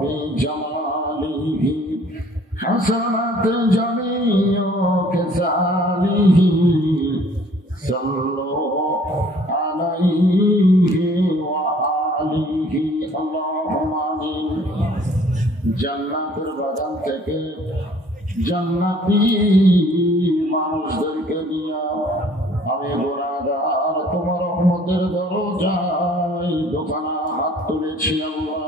بجماله حسنت جميع كساله صلوا عليه وآله اللهم آمين জান্নাতের বাগান থেকে জান্নাতি মানুষদেরকে নিয়ে আমি গুনাহগার তোমার রহমতের দরজায় দোকানা হাত তুলেছি আল্লাহ।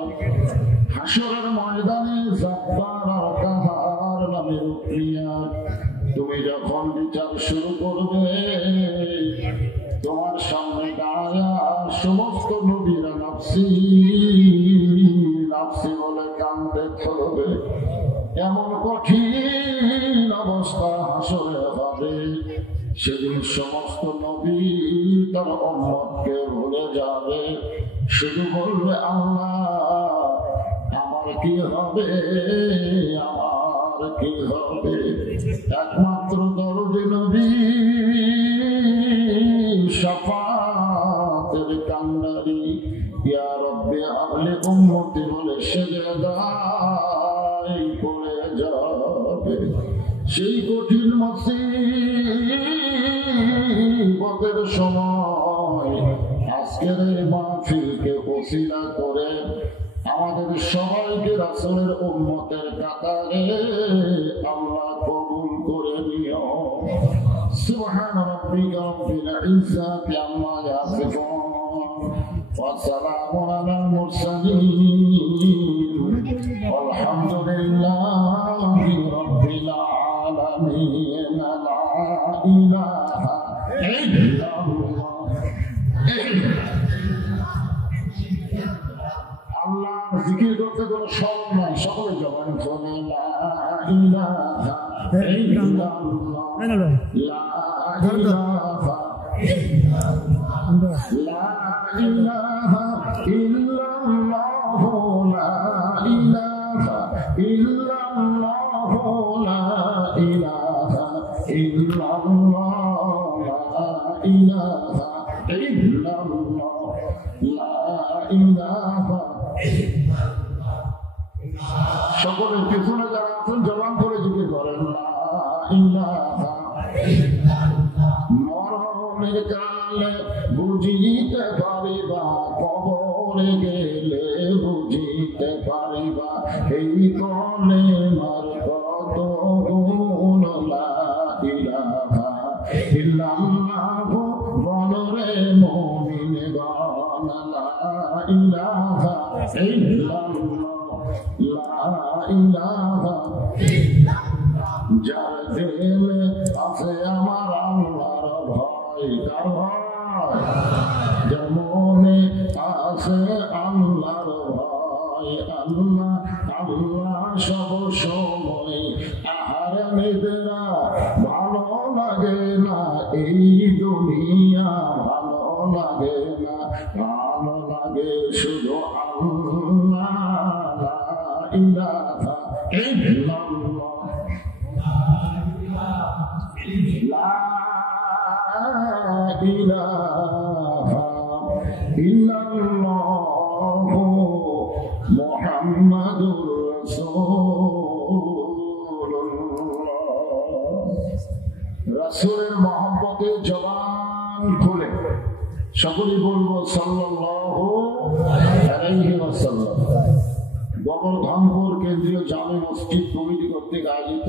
হাসরের ময়দানে জব্বার আর কাহার নামে রুকনিয়া তুমি যখন বিচার শুরু করবে তোমার সামনে দাঁড়ায়া সমস্ত নবীরা নাফসি নাফসি বলে কাঁদতে থাকবে। এমন কঠিন অবস্থা হাসরে হবে, সেদিন সমস্ত নবী তার উম্মতকে ভুলে যাবে, শুধু বলবে আল্লাহ আমার কি হবে, আমার কি হবে। একমাত্র দরদি নবী শাফাতের কান্ডারি ইয়া রব্বি আহলে উম্মতি বলে সেজদায় পড়ে যাবে। সেই কঠিন মুসিবতের সময় আজকের এই মাহফিলকে ওসিলা করে আমাদের সবাইকে রাসূলের উম্মতের কাতারে আল্লাহ কবুল করে নিও। সুবহান রাব্বিকা রাব্বিল ইজ্জাতি আম্মা ইয়াসিফুন ওয়া সালামুন আলাল মুরসালিন ওয়ালহামদুলিল্লাহি রাব্বিল আলামিন। লা ইলাহা ইল্লাল্লাহ। আল্লাহর জিকির করতে কোনো শরম নাই, সকলে জবান খুলে লা ইলাহা ইল্লাল্লাহ, লা ইলাহা ইল্লাল্লাহ, লা ইলাহা ইল্লাল্লাহ, লা ইলাহা ইল্লাল্লাহ, লা ইলাহা ইল্লাল্লাহ, লা ইলাহা ইল্লাল্লাহ, লা ইলাহা। সকলের পিছনে যারা আছেন জবান করে জিকির করেন লা ইলাহা। মরণের কালে বুঝিতে পারিবা, কবরে গেলে বুঝিতে পারিবা, এই কলে মার কত গুণ। লা ইলাহা ইল্লাল্লাহ বলরে মুমিন গণ, লা ইলাহা ইল্লাল্লাহ, লা ইলাহা ইল্লাল্লাহ। যার দিলে আছে আমার আল্লাহর ভয়, তার ভয়, যার মনে আছে আল্লাহর ভয়, আল্লাহ আল্লাহ সব সময়। আহার নিদ্রা ভালো লাগে না, এই দুনিয়া ভালো লাগে না, ভালো লাগে শুধু আল্লাহ। লা ইলাহা ইল্লাল্লাহ, লা ইলাহা ইল্লাল্লাহ মুহাম্মাদুর রাসূলুল্লাহ। রাসূলের মহব্বতে জবান খুলে সকলেই বলবো সাল্লাল্লাহু আলাইহি ওয়াসাল্লাম। গোবর্ধনপুর কেন্দ্রীয় জামে মসজিদ কমিটি কর্তৃক আয়োজিত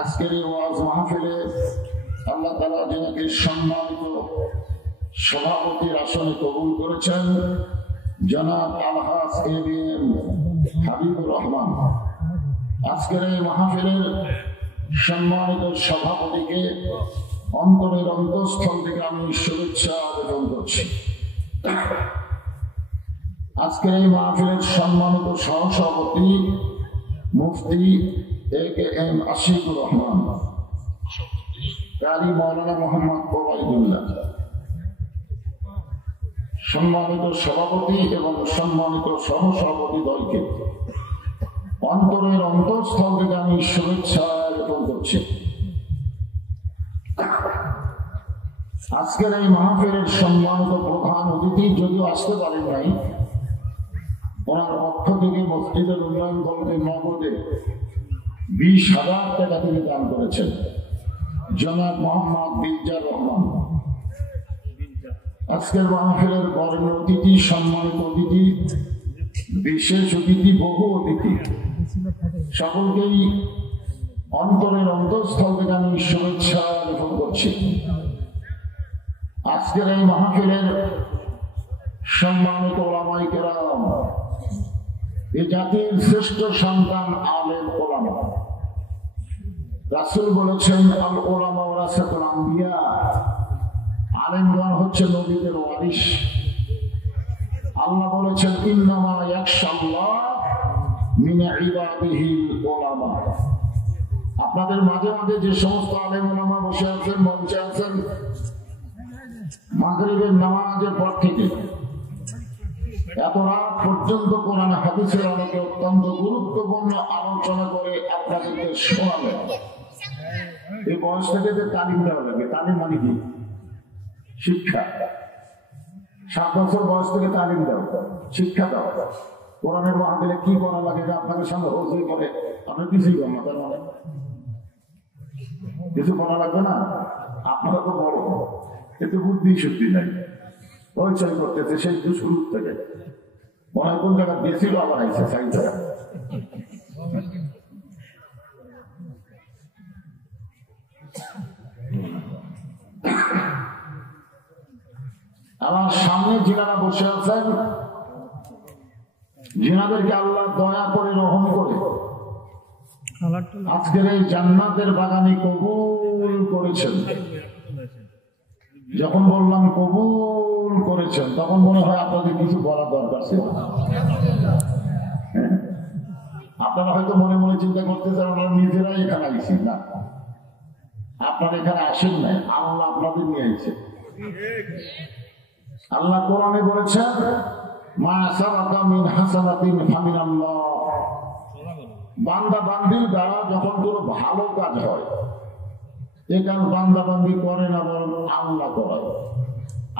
আজকের এই ওয়াজ মাহফিলে আল্লাহ তাআলা যিনাকে সম্মানিত সভাপতির আসনে কবুল করেছেন, জনাব আলহাজ এবিএম হাবিবুর রহমান। আজকের এই মাহফিলের সম্মানিত সভাপতিকে অন্তরের অন্তঃস্থল থেকে আমি শুভেচ্ছা আবেদন করছি। আজকের এই মাহফিলের সম্মানিত সহসভাপতি মুফতি AKM আশিকুর রহমান, কারি মাওলানা মোহাম্মদ ওবায়দুল্লাহ, সম্মানিত সভাপতি এবং সম্মানিত সহসভাপতি দলকে অন্তরের অন্তঃস্থল থেকে আমি শুভেচ্ছা জ্ঞাপন করছি। আজকের এই মাহফিলের সম্মানিত প্রধান অতিথি যদিও আসতে পারেন নাই, ওনার পক্ষ থেকে মসজিদের উন্নয়ন কমিটি নগদে 20,000 টাকা থেকে দান করেছেন জনাব মোহাম্মদ বিলজার রহমান। আজকের মাহফিলের বরেণ্য অতিথি, সম্মানিত অতিথি, বিশেষ অতিথি, বহু অতিথি, সকলকেই অন্তরের অন্তঃস্থল থেকে আমি শুভেচ্ছা জ্ঞাপন করছি। আজকের এই মাহফিলের সম্মানিত ওলামায়ে কেরাম, এই জাতির শ্রেষ্ঠ সন্তান আলেম ওলামা। রাসূল বলেছেন, আল ওলামা ওয়ারাসাতুল আম্বিয়া, আলেমগণ হচ্ছে নবীদের ওয়ারিশ। আল্লাহ বলেছেন, ইন্নামা ইয়াখশাল্লাহ মিন ইবাদিহিল উলামা। আপনাদের মাঝে মাঝে যে সমস্ত আলেম ওলামা বসে আছেন, মঞ্চে আছেন, মাগরিবের নামাজের পর থেকে এত রাত পর্যন্ত কোরআন হাদিসের অনেকে অত্যন্ত গুরুত্বপূর্ণ আলোচনা করে আপনাদেরকে শোনাবে। এই বয়স থেকে যে তালিম দেওয়া লাগে, তালিম মানে কি? শিক্ষা। 7 বছর বয়স থেকে তালিম দেওয়া, শিক্ষা দেওয়া। কোরআনের মাহফিলে কি করা লাগে যে আপনাকে সামনে হইচই করে আপনি কিছুই করেন না, তার মানে কিছু করা লাগবে না। আপনারা তো বড়, এতে বুদ্ধি শক্তি নাই, হইচই করতেছে সেই শুরু থেকে। মনে হয় কোন জায়গা গেছিল, আবার আইসে সাইড জায়গা। আমার সামনে যিনারা বসে আছেন, যিনাদেরকে আল্লাহ দয়া করে, রহম করে আজকের এই জান্নাতের বাগানে কবুল করেছেন। যখন বললাম কবুল করেছেন, তখন মনে হয় আপনাদের কিছু বলার দরকার ছিল। আপনারা হয়তো মনে মনে চিন্তা করতেছেন আমরা নিজেরাই এখানে আইছি। না, আপনারা এখানে আসেন নাই, আল্লাহ আপনাদের নিয়ে আইছে। আল্লাহ কোরআনে বলেছেন, মা সাবাকা মিন হাসানাতিন ফামিনাল্লাহ। বান্দা বান্দির দ্বারা যখন কোনো ভালো কাজ হয়, এই কাজ বান্দা বান্দি করে না, বরং আল্লাহ করে।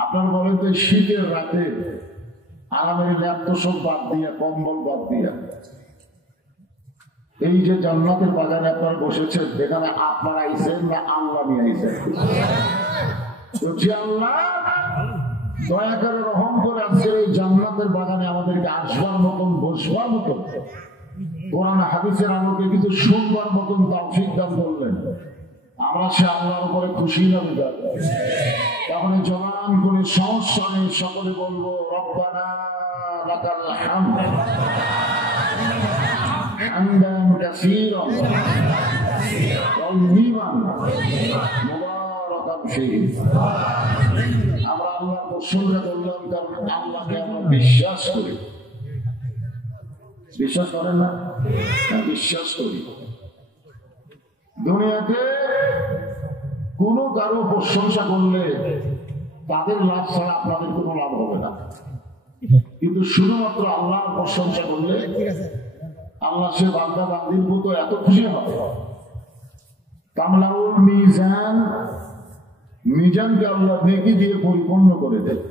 আপনারা বলেন তো, শীতের রাতে আরামের ল্যাপটপ বাদ দিয়া, কম্বল বাদ দিয়া, এই যে জান্নাতের বাগানে আপনারা বসেছেন, এখানে আপনারা আইছেন না আল্লাহ নিয়ে আইছেন? আল্লাহ দয়া করে, রহম করে আজকের এই জান্নাতের বাগানে আমাদেরকে আসবার মতন, বসবার মতন, কোরআন হাদিসের আলোকে কিছু শুনবার মতন তৌফিক দান করলেন। আমরা সে আল্লাহর উপরে খুশি হবে। তখন জবান করে সংস্কারে সকলে বলবো, রব্বানা লাকাল হামদ হামদান কাসীরান তাইয়িবান মুবারাকান ফীহি। আমরা আল্লাহর প্রশংসা করলাম, কারণ আল্লাহকে আমরা বিশ্বাস করি। বিশ্বাস করেন না? বিশ্বাস করি। দুনিয়াতে কোনো কারো প্রশংসা করলে তাদের লাভ ছাড়া আপনাদের কোনো লাভ হবে না, কিন্তু শুধুমাত্র আল্লাহর প্রশংসা করলে আল্লাহ সে বান্দা বান্দির মতো এত খুশি হবে। কামলাউল মিজান, মিজানকে আল্লাহ নেকি দিয়ে পরিপূর্ণ করে দেয়।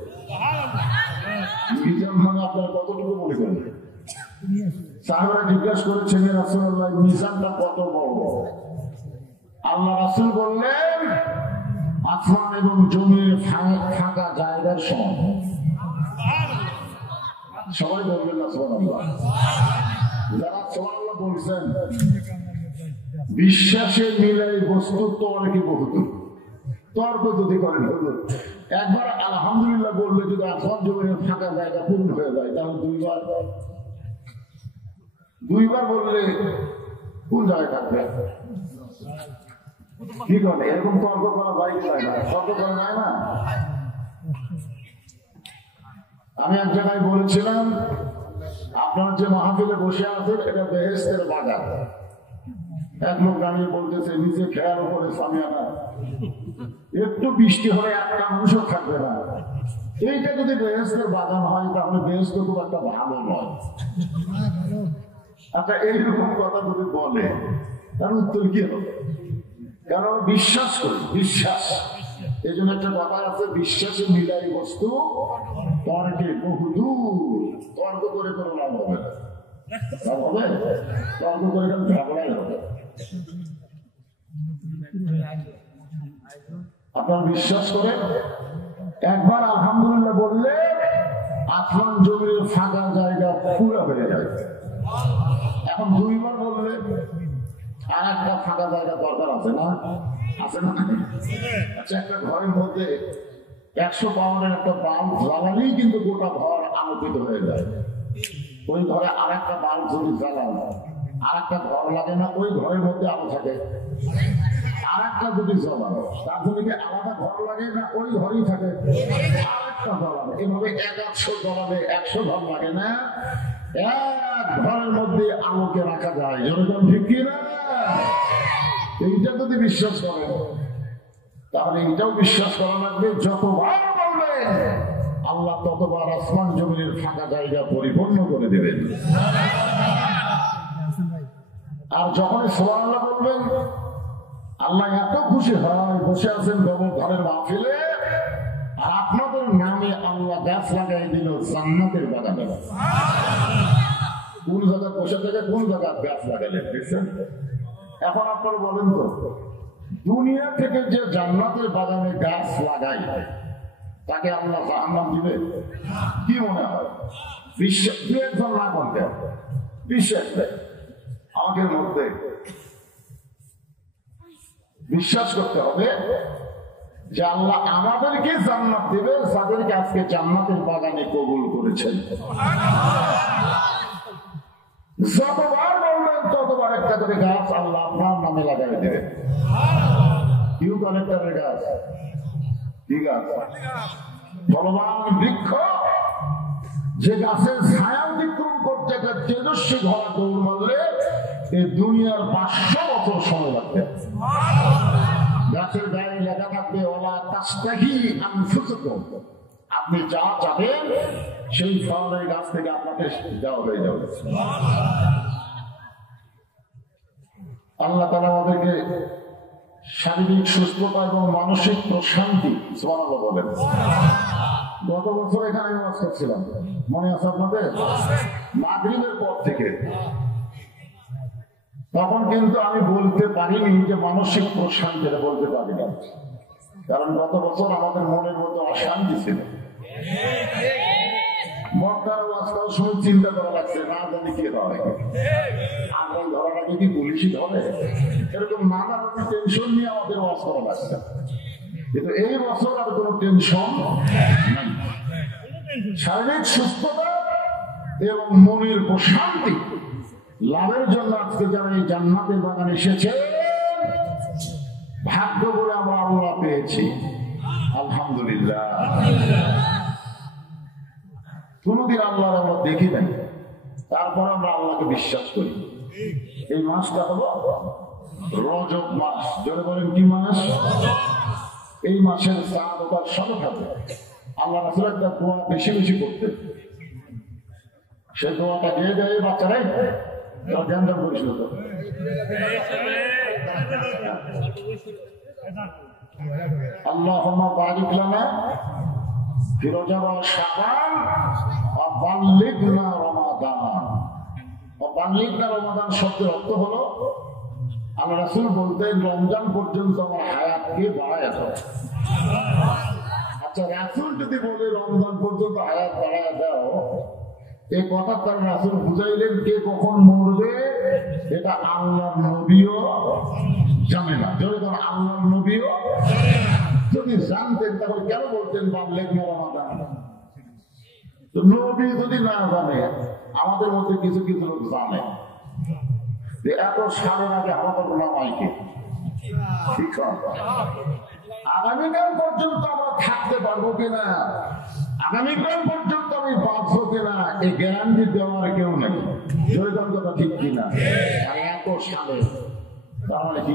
মিজান মানে আপনারা কতটুকু মনে করেন? সাহাবারা জিজ্ঞাসা করেছেন, রাসূলুল্লাহ মিজানটা কত বড়? আল্লাহ রাসূল বললেন, আসমান এবং জমির ফাঁকা জায়গার সমান। সবাই বলবেন না সুবহানাল্লাহ? যারা সুবহানাল্লাহ বলছেন, বিশ্বাসের মিলাই বস্তু তর্কে বহুত। তর্ক যদি করেন, একবার আলহামদুলিল্লাহ বললে যদি আসমান জমির ফাঁকা জায়গা পূর্ণ হয়ে যায়, তাহলে দুইবার বললে কোন জায়গায় থাকবে? কি করে এরকম তর্ক করা যায় না? তর্ক করা যায় না। আমি এক জায়গায় বলেছিলাম, আপনার যে মাহফিলে বসে আছেন, এটা বেহেশতের বাগান। এক লোক দাঁড়িয়ে বলতেছে, নিচে খেয়ার উপরে সামিয়ানা, একটু বৃষ্টি হলে একটা মানুষও থাকবে না। এইটা যদি বেহেশতের বাগান হয়, তাহলে বেহেশত খুব একটা ভালো নয়। আচ্ছা, এইরকম কথা যদি বলে, তার উত্তর কি হবে? কারণ বিশ্বাস করি, বিশ্বাস। এই জন্য একটা কথা আছে, বিশ্বাসে মিলাই বস্তু তর্কে বহুদূর। তর্ক করে কোনো লাভ হবে হবে? তর্ক করে গেলে ঝগড়াই হবে। আপনারা বিশ্বাস করেন, একবার আলহামদুলিল্লাহ বললে আসমান জমির ফাঁকা জায়গা পুরো হয়ে যায়। এখন দুইবার বললে আর একটা ফাঁকা জায়গা দরকার আছে না? আছে না? আচ্ছা, একটা ঘরের মধ্যে 100 পাউন্ডের একটা বাল্ব জ্বালালেই কিন্তু গোটা ঘর আলোকিত হয়ে যায়। ওই ঘরে আর একটা বাল্ব যদি জ্বালান, আর একটা ঘর লাগে না? ওই ঘরের মধ্যে আলো থাকে। আর একটা যদি জ্বালানো, তার জন্য কি আলাদা ঘর লাগে না? ওই ঘরেই থাকে। আর একটা জ্বালানো, এভাবে 100 জ্বালাবে 100 ঘর লাগে না? এক ঘরের মধ্যে আলোকে রাখা যায়। যেরকম ঠিক কিনা? এইটা যদি বিশ্বাস করেন, তাহলে এইটাও বিশ্বাস করা লাগবে, যতবার বলবেন আল্লাহ ততবার আসমান জমিনের ফাঁকা জায়গা পরিপূর্ণ করে দেবেন। আর যখন সুবহানাল্লাহ বলবেন, আল্লাহ এত খুশি হয়, বসে আছেন ঘরের মাহফিলে, আর আপনাদের নামে আল্লাহ গাছ লাগাই দিল জান্নাতের বাগানে। কোন জায়গায় বসে থেকে কোন জায়গায় গাছ লাগালেন, দেখছেন? এখন আপনারা বলেন তো, দুনিয়া থেকে যে জান্নাতের বাগানে গাছ লাগাই তাকে আল্লাহ জাহান্নাম দিবে? কি মনে হয়? বিশ্বাস না করতে বিশ্বাস আমাদের মধ্যে বিশ্বাস করতে হবে যে আল্লাহ আমাদেরকে জান্নাত দেবে যাদেরকে আজকে জান্নাতের বাগানে কবুল করেছেন। যতবার বলবেন ততবার একটা করে গাছ আল্লাহ আপনার নামে লাগাই দেবে। ইউক্যালিপটাসের গাছ, কি গাছ? বলবান বৃক্ষ, যে গাছের ছায়া অতিক্রম করতে একটা তেজস্বী ঘোড়া দৌড় মারলে এই দুনিয়ার 500 বছর সময় লাগবে। গাছের গায়ে লেখা থাকবে ওলা তাস্তাহি আনফুসুকুম, আপনি যা চাবেন সেই ফলের গাছ থেকে আপনাকে দেওয়া হয়ে যাবে। আল্লাহ তাআলা আমাদেরকে শারীরিক সুস্থতা এবং মানসিক প্রশান্তি সুবহানাল্লাহ বলেন। গত বছর এখানে আমি ওয়াজ করছিলাম, মনে আছে আপনাদের? মাগরিবের পর থেকে। তখন কিন্তু আমি বলতে পারিনি যে মানসিক প্রশান্তি, বলতে পারি না, কারণ গত বছর আমাদের মনের মধ্যে অশান্তি ছিল। মক্কার ওয়াজ করার সময় চিন্তা করা লাগছে, না জানি কি হয়, আগুন ধরার আগে কি পুলিশই ধরে, এরকম নানা রকম টেনশন নিয়ে আমাদের ওয়াজ করা লাগছে। কিন্তু এই বছর আর কোনো টেনশন নাই। শারীরিক সুস্থতা এবং মনের প্রশান্তি লাভের জন্য আজকে যারা এই জান্নাতের বাগানে এসেছে, ভাগ্য বলে আমরা আল্লাহ পেয়েছি, আলহামদুলিল্লাহ। কোনদিন আল্লাহ আমরা দেখি নাই, তারপর আমরা আল্লাহকে বিশ্বাস করি। এই মাসটা হলো রজব মাস। জোরে বলেন কি মাস? এই মাসের চাঁদ ওটার সাথে থাকে। আল্লাহ রাসূল একটা দোয়া বেশি বেশি করতেন, সে দোয়াটা দিয়ে দেয় বাচ্চারাই ধ্যান করেছিল। আল্লাহুম্মা বারিক লানা ফি রজব ওয়া শাবান ওয়া বাল্লিগনা রমাদান। ওয়া বাল্লিগনা রমাদান শব্দের অর্থ হলো, আল্লাহ রাসূল বলতেন রমজান পর্যন্ত আমার হায়াতকে বাড়ায় দাও। আচ্ছা, রাসূল যদি বলে রমজান পর্যন্ত হায়াত বাড়ায় দাও, এই কথা তার রাসূল বুঝাইলেন কে কখন মরবে এটা আল্লাহর নবীও জানে না। যখন আল্লাহর নবীও যদি জানতেন তাহলে কেন বলতেন বাল্লিগনা রমাদান? তো নবী যদি না জানে, আমাদের মধ্যে কিছু কিছু লোক জানে যে এত সালের আগে আমাদের ওলামাইকে ঠিক আগামীকাল পর্যন্ত আমরা থাকতে পারবো কিনা, আগামীকাল পর্যন্ত আমি বাঁচবো কিনা, এই গ্যারান্টি দেওয়ার কেউ নেই। জয়গণ কথা ঠিক কিনা? আর এত সালে তাহলে কি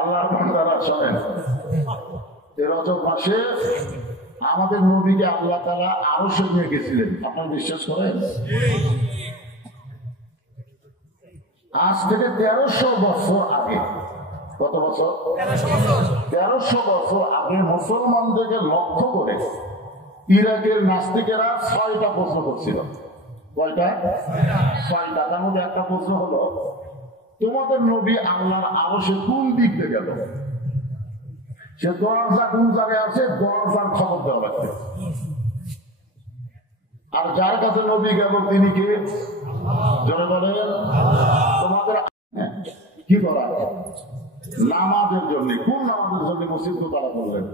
আল্লাহর বান্দারা শোনেন, এই রজব মাসে আমাদের নবীকে আল্লাহ তাআলা আরশে নিয়ে গেছিলেন। আপনারা বিশ্বাস করেন? আজ থেকে 1300 বছর আগে, কত বছর? 1300 বছর আগে মুসলমানদেরকে লক্ষ্য করে ইরাকের নাস্তিকেরা 6টা প্রশ্ন করছিল। কয়টা? 6টা। তার মধ্যে একটা প্রশ্ন হলো, তোমাদের নবী আল্লাহর আরশে কোন দিক দিয়ে গেল? সে দরজা কোন জায়গায় আছে, দরজার খবর দেওয়া লাগবে। আর যার কাছে নবী গেল তিনি কে? জোরে বলেন। তোমাদের কি করা? নামাজের জন্য। কোন নামাজের জন্য মসজিদ তারা করলেন?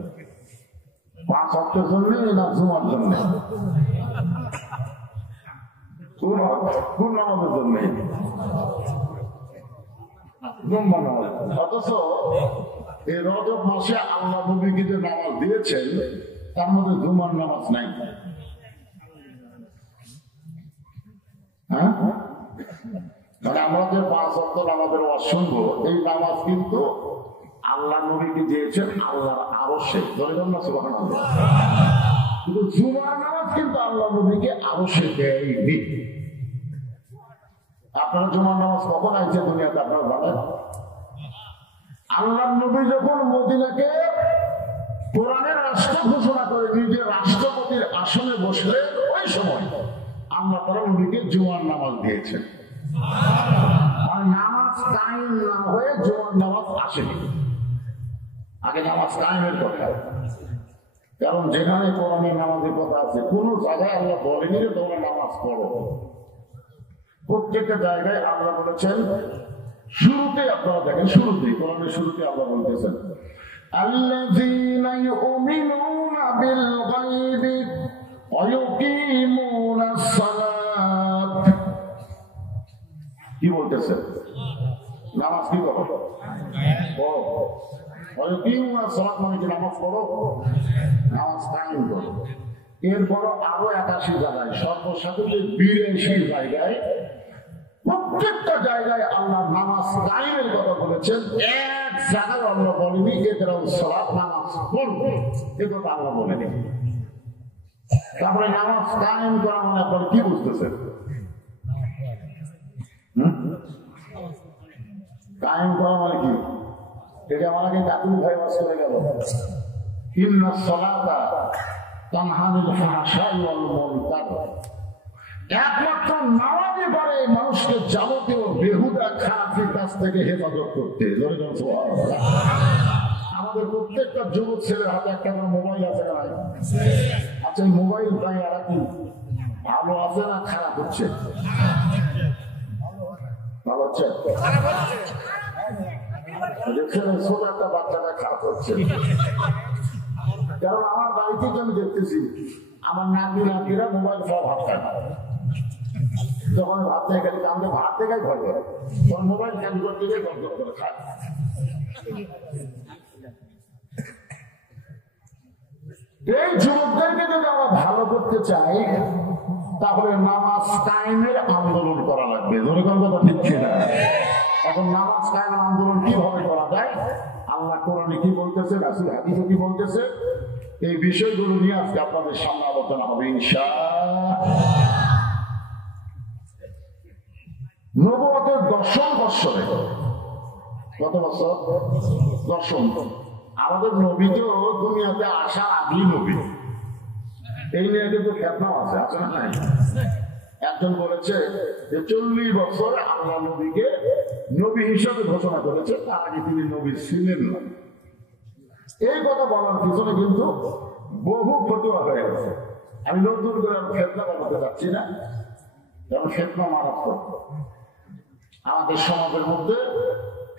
5 ওয়াক্তের জন্য না জুমার জন্য? কোন নামাজের জন্য? জুম্মার নামাজ। অথচ এই রজব মাসে আল্লাহ নবীকে যে নামাজ দিয়েছেন তার মধ্যে জুমার নামাজ নাই। হ্যাঁ, মানে আমরা যে 5 ওয়াক্ত নামাজের ওয়াজ শুনবো, এই নামাজ কিন্তু আল্লাহ নবীকে দিয়েছেন আল্লাহর আরশে। ধরেন না সুবহানাল্লাহ। কিন্তু জুমার নামাজ কিন্তু আল্লাহ নবীকে আরশে দেয়নি। আপনারা জুমার নামাজ কখন আইছে দুনিয়াতে আপনারা জানেন? আল্লাহ নবী যখন মদিনাকে কোরআনের রাষ্ট্র ঘোষণা করে নিজের রাষ্ট্রপতির আসনে বসলেন, ওই সময় আল্লাহ তাআলা নবীকে জুমার নামাজ দিয়েছেন। আর নামাজ কায়েম না হয়ে জুমার নামাজ আসেনি। আগে নামাজ কায়েমের কথা, কারণ যেখানে কোরআনের নামাজের কথা আছে কোন জায়গায় আল্লাহ বলেনি যে তোমরা নামাজ পড়ো। প্রত্যেকটা জায়গায় আল্লাহ বলেছেন, শুরুতে আপনারা দেখেন, শুরুতেই কোরআনের শুরুতে আল্লাহ বলতেছেন আল্লাযীনা ইউমিনুনা বিল গায়বি ওয়া ইউকিমুনাস সালাত। কি বলতেছেন? নামাজ কি করো? সালাত মানে কি? নামাজ পড়ো, নামাজ কায়েম করো। এরপর আরো 81 জায়গায়, সর্বসাথে 82 জায়গায়, প্রত্যেকটা জায়গায় আল্লাহ নামাজ কায়েমের কথা বলেছেন। এক জায়গায় আল্লাহ বলেনি ইকরাউ সালাত, নামাজ পড়ো, এ কথা আল্লাহ বলেনি। তারপরে নামাজ কায়েম করা মানে আপনারা কি বুঝতেছেন? কায়েম করা মানে কি? এটা আমাকে কাকুল ভাই ওয়াজ করে গেল, ইন্নাস সালাতা তানহা আনিল ফাহশাই ওয়াল মুনকার। একমাত্র নামাজই পারে মানুষকে যাবতীয় বেহুদা খারাপের কাছ থেকে হেফাজত করতে। আমাদের প্রত্যেকটা যুবক ছেলের হাতে একটা করে মোবাইল আছে না? আচ্ছা, মোবাইল পাই আর কি ভালো আছে না খারাপ হচ্ছে? ভালো হচ্ছে। ছোট একটা বাচ্চাটা খারাপ হচ্ছে, কারণ আমার বাড়ি থেকে আমি দেখতেছি আমার নাতিরা মোবাইল সব ভাত খায়। যখন ভাত থেকে গেলে আমাদের ভাত থেকে ভয় করে, তখন মোবাইল ক্যান করতে গিয়ে গল্প করে খায়। এই যুবকদেরকে যদি আমরা ভালো করতে চাই তাহলে নামাজ কায়েমের আন্দোলন করা লাগবে। ধরে কোন কথা ঠিক কিনা? এখন নামাজ কায়েমের আন্দোলন কিভাবে করা যায়? আল্লাহ কোরআনে কি বলতেছে, রাসূল হাদিসে কি বলতেছে, এই বিষয়গুলো নিয়ে আজকে আপনাদের সামনে আলোচনা হবে ইনশাআল্লাহ। নবুয়তের 10ম বৎসরে, কত বছর? 10ম। আমাদের নবী তো দুনিয়াতে আসার আগেই নবী। এই নিয়ে কিন্তু ফিতনা আছে, আছে না? নাই। একজন বলেছে যে 40 বছর আল্লাহ নবীকে নবী হিসাবে ঘোষণা করেছে, তার আগে তিনি নবী ছিলেন না। এই কথা বলার পিছনে কিন্তু বহু ফতোয়া হয়ে গেছে। আমি নতুন করে ফিতনা বানাতে যাচ্ছি না, কারণ ফিতনা মারাত্মক। আমাদের সমাজের মধ্যে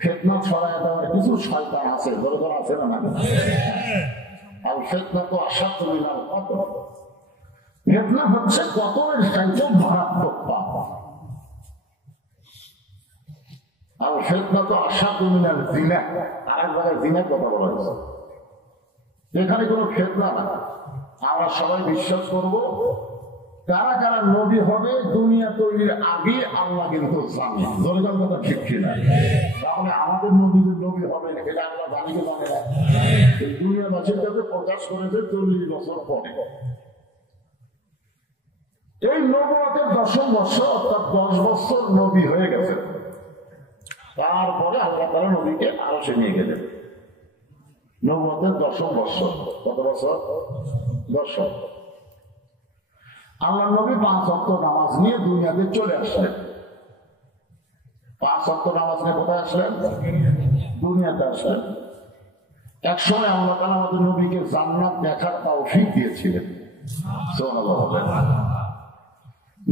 ফিতনা ছড়ায় দেওয়ার কিছু শয়তান আছে, দরকার আছে না? আর ফিতনা তো আসাধ্য মিনাল কতল। ফিতনা হচ্ছে কতলের চাইতে মারাত্মক পাপ। আর ফিতনা তো আসাধ্য মিনাল জিনা। আর এক জায়গায় জিনার কথা বলা হয়েছে, এখানে কোনো ফিতনা না। আমরা সবাই বিশ্বাস করব কারা কারা নবী হবে দুনিয়া তৈরির আগে আল্লাহ কিন্তু জানে। দরকার কথা ঠিক কিনা? তাহলে আমাদের নবী যে নবী হবে এটা আল্লাহ জানি কি জানে না? দুনিয়াবাসীর কাছে প্রকাশ করেছে 40 বছর পরে। এই নবুয়তের 10ম বছর, অর্থাৎ 10 বছর নবী হয়ে গেছে। তারপরে আল্লাহ তাআলা নবীকে আরশে নিয়ে গেলেন। নবুয়তের 10ম বছর। কত বছর? 10ম। আল্লাহ নবী 5 ওয়াক্ত নামাজ নিয়ে দুনিয়াতে চলে আসলেন। 5 ওয়াক্ত নামাজ নিয়ে কোথায় আসলেন? দুনিয়াতে আসলেন। এক সময় আল্লাহ তাআলা আমাদের নবীকে জান্নাত দেখার তৌফিক দিয়েছিলেন। সুবহানাল্লাহ।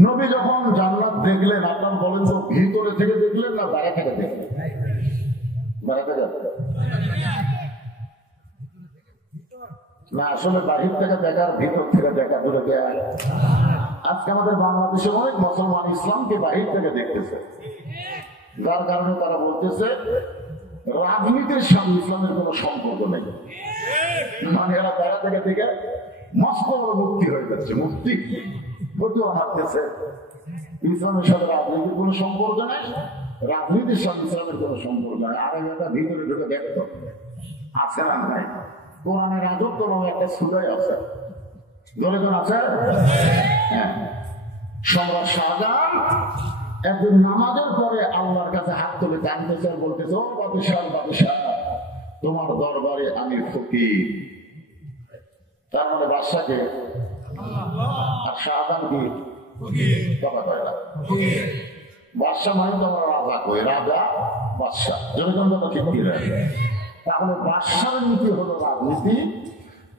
নবী যখন জান্নাত দেখলেন, আপনার বলেন তো ভিতরে থেকে দেখলেন না বাইরে থেকে দেখলেন? বাইরে থেকে না, আসলে বাহির থেকে দেখার ভিতর থেকে দেখা দুটো দেয়া। আজকে আমাদের বাংলাদেশে অনেক মুসলমান ইসলামকে বাহির থেকে দেখতেছে, যার কারণে তারা বলতেছে রাজনীতির সাথে ইসলামের কোনো সম্পর্ক নেই। মানে এরা বাইরে থেকে দেখে মস্ত বড় মুক্তি হয়ে যাচ্ছে, মুক্তি ফতুয়া মারতেছে। ইসলামের সাথে রাজনীতির কোনো সম্পর্ক নেই, রাজনীতির সাথে ইসলামের কোনো সম্পর্ক নেই। আর এটা ভিতরে ঢুকে দেখতো আছে না নাই? কোরআনের রাজত্ব নামে একটা সুরাই আছে, ধরে কোন আছে? হ্যাঁ। সম্রাট শাহজাহান একদিন নামাজের পরে আল্লাহর কাছে হাত তুলে টানতেছে আর বলতেছে, ও বাদশাহ বাদশাহ, তোমার দরবারে আমি ফকির। তার মানে বাদশাকে আর শাহজাহান কি কথা কয় না? বাদশাহ মানে তোমার রাজা কই, রাজা বাদশাহ, যেরকম কথা ঠিক কি? তাহলে বাদশার নীতি হলো রাজনীতি,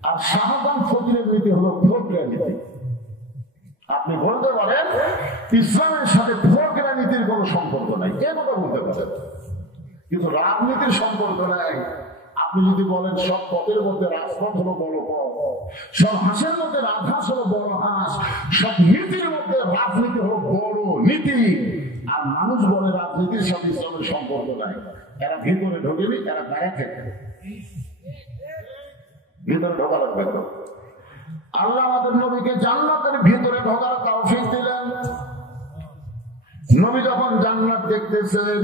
আর শাহজাহান ফকিরের নীতি হলো ফকরা নীতি। আপনি বলতে পারেন ইসলামের সাথে ফকরা নীতির কোনো সম্পর্ক নাই, এ কথা বলতে পারেন, কিন্তু রাজনীতির সম্পর্ক নাই। আপনি যদি বলেন সব পথের মধ্যে রাজপথ হলো বড় পথ, সব হাঁসের মধ্যে রাজহাঁস হলো বড় হাঁস, সব নীতির মধ্যে রাজনীতি হলো বড় নীতি, আর মানুষ বলে রাজনীতির সাথে ইসলামের সম্পর্ক নাই, এরা ভিতরে ঢোকেনি, এরা বাইরে থেকে ভিতরে ঢোকা লাগবে। আল্লাহ আমাদের নবীকে জান্নাতের ভিতরে ঢোকার তৌফিক দিলেন। নবী যখন জান্নাত দেখতেছেন,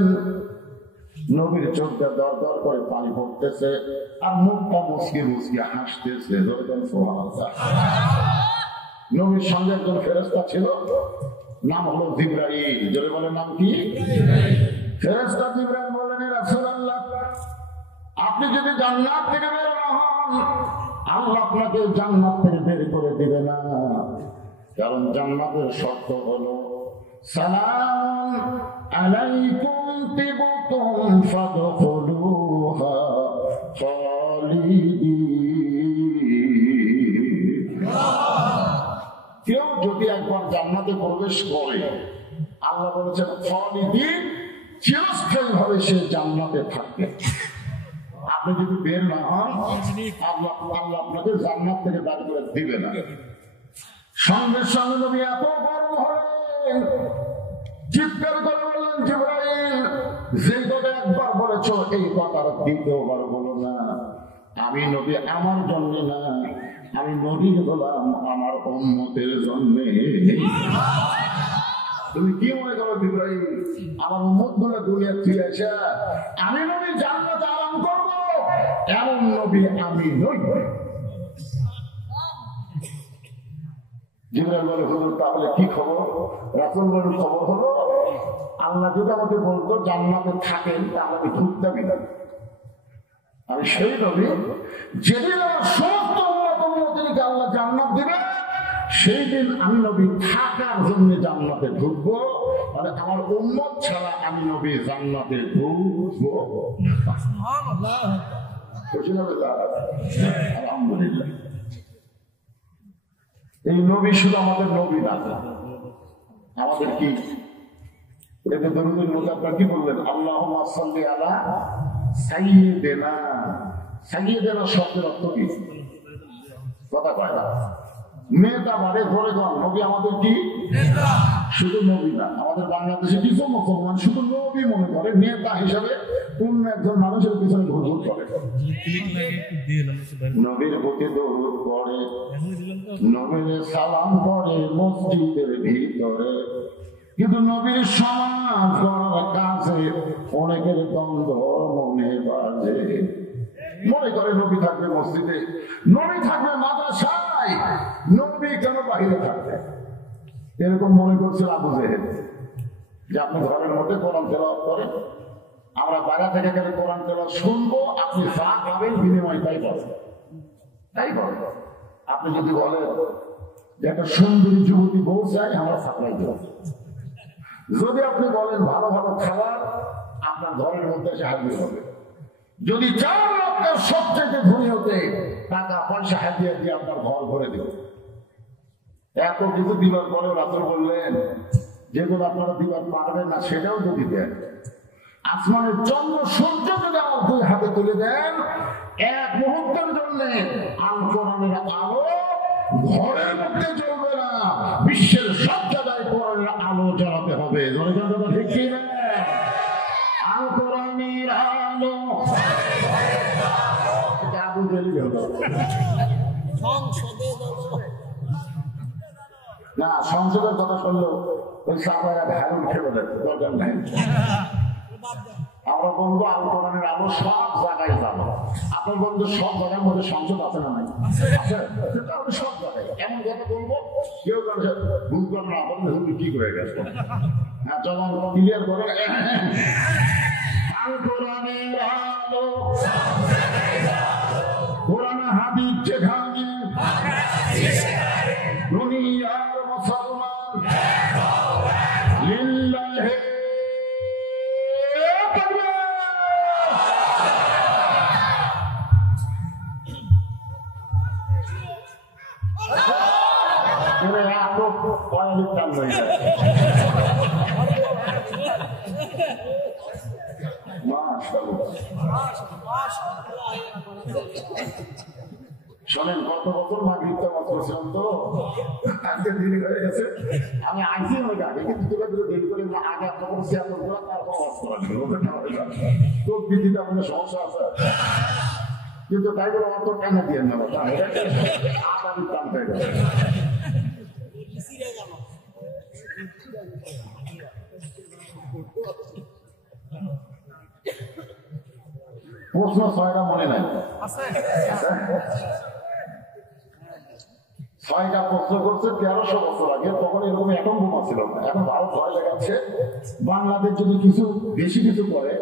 নবীর চোখটা দর দর করে পানি পড়তেছে, আর মুখটা মুসকি মুসকি হাসতেছে। নবীর সঙ্গে একজন ফেরেশতা ছিল, নাম হলো জিবরাইল। জোরে বলে নাম কি? ফেরেশতা জিবরাইল বললেন, হে রাসূলুল্লাহ, আপনি যদি জান্নাত থেকে বের না হন, আল্লাহ আপনাকে জান্নাত থেকে বের করে দিবে না। কারণ জান্নাতের শর্ত হলো সালাম আলাইকুম তিবতুম ফাদখুলুহা খালিদিন। কেউ যদি একবার জান্নাতে প্রবেশ করে, আল্লাহ বলেছেন খালিদিন, চিরস্থায়ী ভাবে সে জান্নাতে থাকবে। আপনি যদি বের না হন, আল্লাহ আপনাকে জান্নাত থেকে বের করে দিবে না। সঙ্গে সঙ্গে নবী এত গর্ব হলেন, চিৎকার করে বললেন, জিবরাইল, যে কথা একবার বলেছ এই কথা দ্বিতীয়বার বলো না। আমি নবী আমার জন্য না, আমি নবী হলাম আমার উম্মতের জন্য। তুমি কি মনে করো জিবরাইল, আমার উম্মত গুলো দুনিয়া থেকে আসে আমি নবী জান্নাতে আরাম করব, এমন নবী আমি নই। জিবরাইল বলে, হুজুর তাহলে কি খবর? রাসূল বলেন, খবর হলো আল্লাহ যদি আমাকে বলতো জান্নাতে থাকেন, তাহলে আমি ঢুকতামই না। আমি সেই নবী যেদিন আমার সমস্ত উম্মতকে আল্লাহ জান্নাত দিবে, সেই দিন আমি নবী থাকার জন্য জান্নাতে ঢুকবো, মানে আমার উম্মত ছাড়া আমি নবী জান্নাতে ঢুকবো। আলহামদুলিল্লাহ। এই নবী শুধু আমাদের নবী না, আমাদের কি এতে দরুদের মধ্যে আপনার কি বললেন? আল্লাহুম্মা সাল্লি আলা সাইয়্যিদিনা। সাইয়্যিদিনা শব্দের অর্থ কি? কথা কয় না, নেতা বাড়ে ধরে গণ। নবী আমাদের কি? শুধু নবী না, আমাদের বাংলাদেশে কিছু মুসলমান শুধু নবী মনে করে, নেতা হিসাবে কোন একজন মানুষের পিছনে ঘুরঘুর করে। নবীর প্রতি দরুদ পড়ে, নবীর সালাম করে মসজিদের ভিতরে, কিন্তু নবীর সমাজ গড়ার কাছে অনেকের দ্বন্দ্ব মনে বাজে। মনে করে নবী থাকবে মসজিদে, নবী থাকবে মাদ্রাসায়, নবী কেন বাহিরে থাকবে? এরকম মনে করছিল আবু জেহেল, যে আপনি ঘরের মধ্যে কোরআন তেলাওয়াত করেন, আমরা বাইরে থেকে গেলে কোরআন তেলাওয়াত শুনবো, আপনি যা পাবেন বিনিময় তাই পাবেন, তাই পাবেন। আপনি যদি বলেন একটা সুন্দরী যুবতী বউ চাই, আমরা সাপ্লাই দেব। যদি আপনি বলেন ভালো ভালো খাবার, আপনার ঘরের মধ্যে এসে হাজির হবে। যদি চার আপনার সবচেয়ে ধনী হতে, টাকা পয়সা হাজিয়ে দিয়ে আপনার ঘর ভরে দেব। এত কিছু দিবার পরেও রাত্র বললেন যেগুলো আপনারা দিবার পারবেন না সেটাও যদি দেন, আসমানের চন্দ্র সূর্য যদি আমার দুই হাতে তুলে দেন, এক মুহূর্তের জন্য আল কোরআনের আলো ঘরের মধ্যে জ্বলবে না, বিশ্বের সব জায়গায় কোরআনের আলো জ্বালাতে হবে। ঠিক কি না? আল কোরআনের আলো আবু জেলি হলো না, সংসদের কথা শুনলো ওই সাহাবারা ধারণ খেলে দরকার নাই। আমরা বলবো আল কোরআনের আলো সব জায়গায় যাবো। আপনার বন্ধু সব জায়গার মধ্যে সংসদ আছে না নাই? সব জায়গায় এমন কথা বলবো, কেউ ভুল করে না বললে কি করে গেছে। হ্যাঁ, যখন ক্লিয়ার করে আল কোরআনের আলো, কোরআন হাদিস যেখানে দুনিয়ার মুসলমান লিল্লাহি শোনেন, কত বছর মাগরিবটা মাত্র ছিলাম তো, আজকে দেরি হয়ে গেছে। আমি আইসি ওই আগে, কিন্তু তোরা যদি দেরি করে আগে আপনার কোনো শেয়ার করবো না, তারপর ওয়াজ করা তোর দিদিতে আপনার সমস্যা আছে, কিন্তু তাই বলে অত কেন দিয়ে নেবো, আগামী টান হয়ে গেছে। প্রশ্ন 6টা মনে নাই, 6টা প্রশ্ন করছে 1300 বছর আগে। তখন এরকম অ্যাটম বোমা ছিল না। এখন ভারত ভয় দেখাচ্ছে বাংলাদেশ যদি কিছু বেশি কিছু করে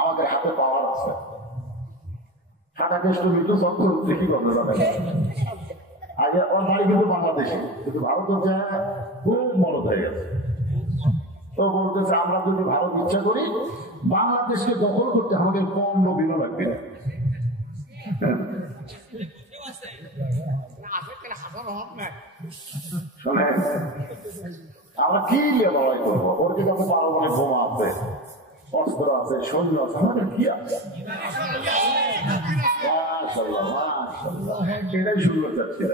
আমাদের হাতে পাওয়ার আছে। টাকা কেষ্ট মৃত্যু সব কি করবে আগে ওর বাড়ি কিন্তু বাংলাদেশে, কিন্তু ভারতের জায়গায় খুব মরদ হয়ে গেছে। তো বলতেছে আমরা যদি ভারত ইচ্ছা করি বাংলাদেশকে দখল করতে আমাদের 15 দিনও লাগবে না। আমরা কি লড়াই করবো? ওর যে কাছে পারমাণবিক বোমা আছে, অস্ত্র আছে, সৈন্য আছে, আমাদের কি আছে? এটাই সুন্দর যাচ্ছে।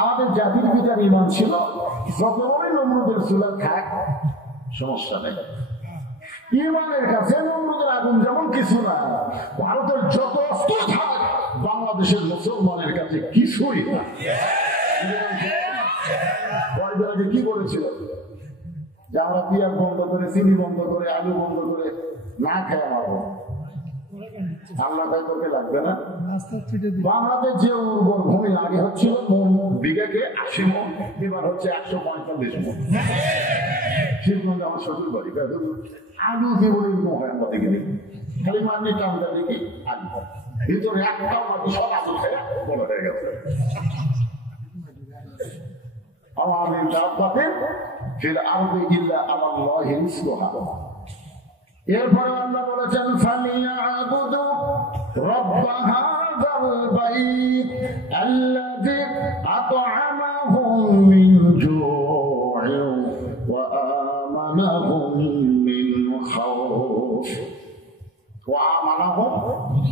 আমাদের জাতির পিতার ইমান ছিল যত বড় নমরুদের চুলা থাক সমস্যা নেই, ইমানের কাছে নমরুদের আগুন যেমন কিছু না। ভারতের যত অস্ত্র থাক বাংলাদেশের মুসলমানের কাছে কিছুই না। কয়েকদিন আগে কি করেছিল যে আমরা পিঁয়াজ বন্ধ করে, চিনি বন্ধ করে, আলু বন্ধ করে না খেয়ে মারবো, আল্লাহ তাই তোকে লাগবে না। বাংলাদেশ যে উর্বর ভূমি আগে হচ্ছিল বিঘাকে 80 মণ, এবার হচ্ছে 145 মণ। শিবগঞ্জে আমার শ্বশুর বাড়ি, আলু জীবনে হয় আমরা দেখিনি, খালি মাটি টানটা দেখি আলু, ভিতরে একটাও মাটি সব আলু খেয়ে বড় হয়ে গেছে। আমাদের জাতপাতে ফির আরবে ইল্লা আলাল্লাহি রিজকুহা। এরপরে আল্লাহ বলেছেন ফালিয়াবুদু রাব্ব হাযাল বাইত আল্লাযী আত'আমাহুম মিন জু'ইন ওয়া আমানাহুম মিন খাউফ। ওয়া আমানাহুম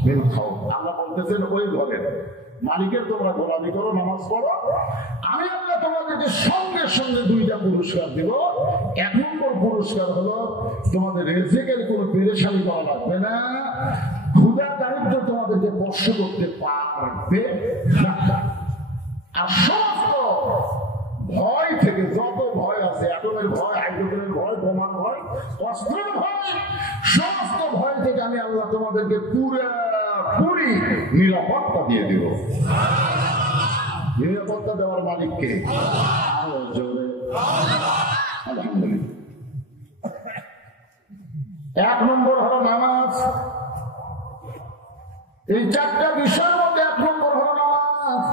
মিন খাউফ। আল্লাহ বলতেছেন ওই ঘরের মালিকের তোমরা গোলামি করো, নামাজ পড়ো, আমি আল্লাহ তোমাদেরকে সঙ্গে সঙ্গে 2টা পুরস্কার দিব। 1 নম্বর পুরস্কার হলো তোমাদের রিজিকের কোনো পেরেশানি করা লাগবে না, ক্ষুধা দারিদ্র তোমাদেরকে স্পর্শ করতে পারবে না। আর সমস্ত ভয় থেকে, যত ভয় আছে, অ্যাটমের ভয়, হাইড্রোজেনের ভয়, বোমার ভয়, অস্ত্রের ভয়, সমস্ত ভয় থেকে আমি আল্লাহ তোমাদেরকে পুরি নিরাপত্তা দিয়ে দেব। নিরাপত্তা দেওয়ার মালিককে আরো জোরে আলহামদুলিল্লাহ। 1 নম্বর হলো নামাজ। এই 4টা বিষয়ের মধ্যে 1 নম্বর হলো নামাজ।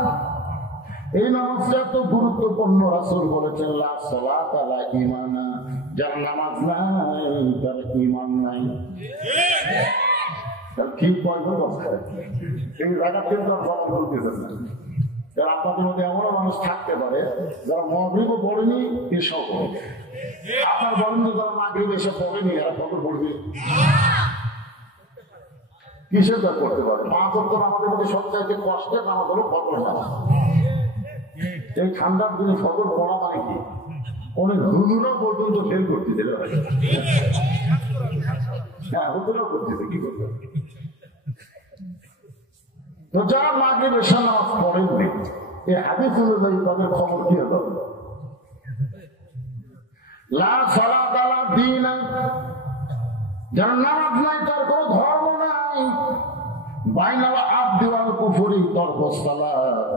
এই নামাজটা তো গুরুত্বপূর্ণ। রাসূল বলেছেন লা সালাতা লা ঈমানা, যার নামাজ নাই তার ঈমান নাই। তার কি পয়সা দরকার এই জায়গা কিন্তু জমা করতেছেন না। আপনাদের মধ্যে এমনও মানুষ থাকতে পারে যারা মাগরিবও পড়েনি এসব পড়বে। আপনার বলেন যে যারা মাগরিব এসে পড়েনি এরা কত পড়বে? কিসের কাজ করতে পারে? পাঁচ ওয়াক্ত আমাদের মধ্যে সবচাইতে কষ্টের নামাজ হলো ফজর নামাজ। এই ঠান্ডার দিনে ফজর পড়া মানে কি? অনেক হুজুরও পর্যন্ত ফেল করতেছে। হ্যাঁ, হুজুরও করতেছে, কি করবে? তো যারা মাগরিব এশার নামাজ পড়েননি, এই হাদিস অনুযায়ী তাদের খবর কি হলো? লা সালাতা লা দীন, যার নামাজ নাই তার কোনো ধর্ম নাই। বাইনাল আবদি ওয়াল কুফরি তারকুস সালাত,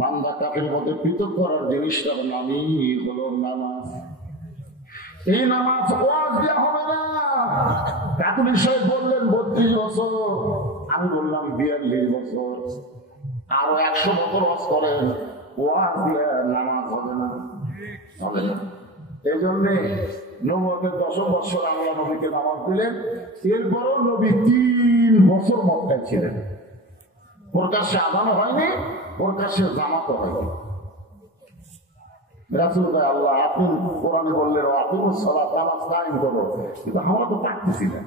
বান্দা কাফের মধ্যে পৃথক করার জিনিসটার নামই হলো নামাজ। এই নামাজ ওয়াজ দেওয়া হবে না। কাকুলি সাহেব বললেন 32 বছর, আমি বললাম 42 বছর, আরো 100 বছর ওয়াজ করেন, ওয়াজ দিয়ে নামাজ হবে না, হবে না। এই জন্যে নবুয়তের 10 বছর আল্লাহ নবীকে নামাজ দিলেন। এরপরও নবী 3 বছর মক্কায় ছিলেন। প্রকাশ্যে আদানো হয়নি, প্রকাশ্যে জামাতও হয়নি। রাসূল ভাই আল্লাহ আপনি কোরআনে বললেন আপনি সালাত নামাজ কায়েম করো, কিন্তু আমরা তো পারতেছি না।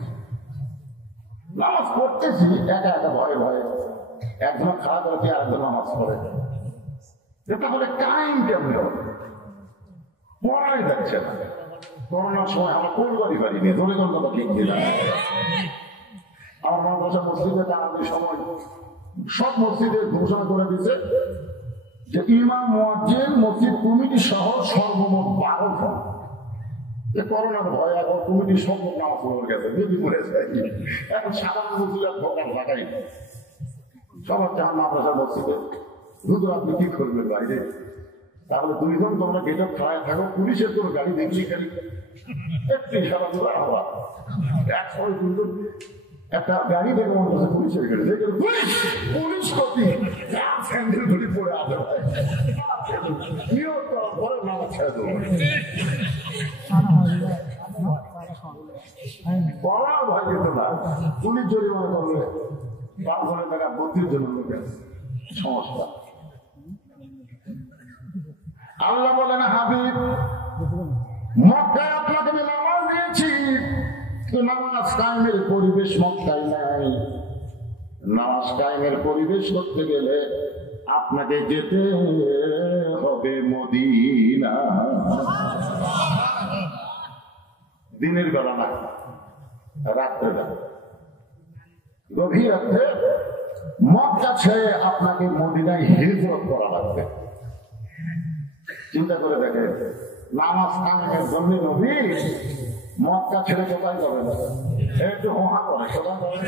নামাজ পড়তেছি একা একা ভয়ে ভয়ে, একজন খারাপ হচ্ছে আরেকজন নামাজ পড়ে, এটা বলে কায়েম কেমন হবে? পড়াই যাচ্ছে না। করোনার সময় আমরা কোন বাড়ি পারিনি, ধরে কোন কথা ঠিক দিলাম। আমার মাদ্রাসা মসজিদে তারাবির সময় সব মসজিদে ঘোষণা করে দিচ্ছে যে ইমাম মুয়াজ্জিন মসজিদ কমিটি সহ সর্বমোট 12 জন। এই করোনার ভয় এখন কমিটি সব নামাজ পড়ে গেছে, যদি পড়ে যায় এখন সাধারণ মসজিদের ভোটার লাগাই সবার চান মাদ্রাসা মসজিদে। শুধু আপনি কি করবেন বাইরে? তাহলে 2 জন তোমরা গেটে খায় থাকো, পুলিশের কোনো গাড়ি দেখলি গাড়ি একটু ইশারা করে আওয়া এক সময় কিন্তু একটা গাড়ি দেখে মনে হচ্ছে পুলিশের গাড়ি দেখে পুলিশ কপি স্যান্ডেল ধরে পড়ে আসে পরে নামাজ ছেড়ে দেবো। পড়ার ভয় যেত না, পুলিশ জরিমানা করবে 5,000 টাকা 32 জন লোকের সমস্যা। আল্লাহ বলেন হাবিব মক্কায় আপনাকে আমি নামাজ দিয়েছি, নামাজ কায়েমের পরিবেশ মক্কায় নাই। নামাজ কায়েমের পরিবেশ করতে গেলে আপনাকে যেতে হবে মদিনা। দিনের বেলা না, রাত্রে বেলা, গভীর রাত্রে মক্কা ছেড়ে আপনাকে মদিনায় হিজরত করা লাগবে। চিন্তা করে দেখে, নামাজ কায়েমের জন্য নবী মক্কা ছেড়ে কোথায় যাবেন? একটু হোহা করে কোথায় যাবেন?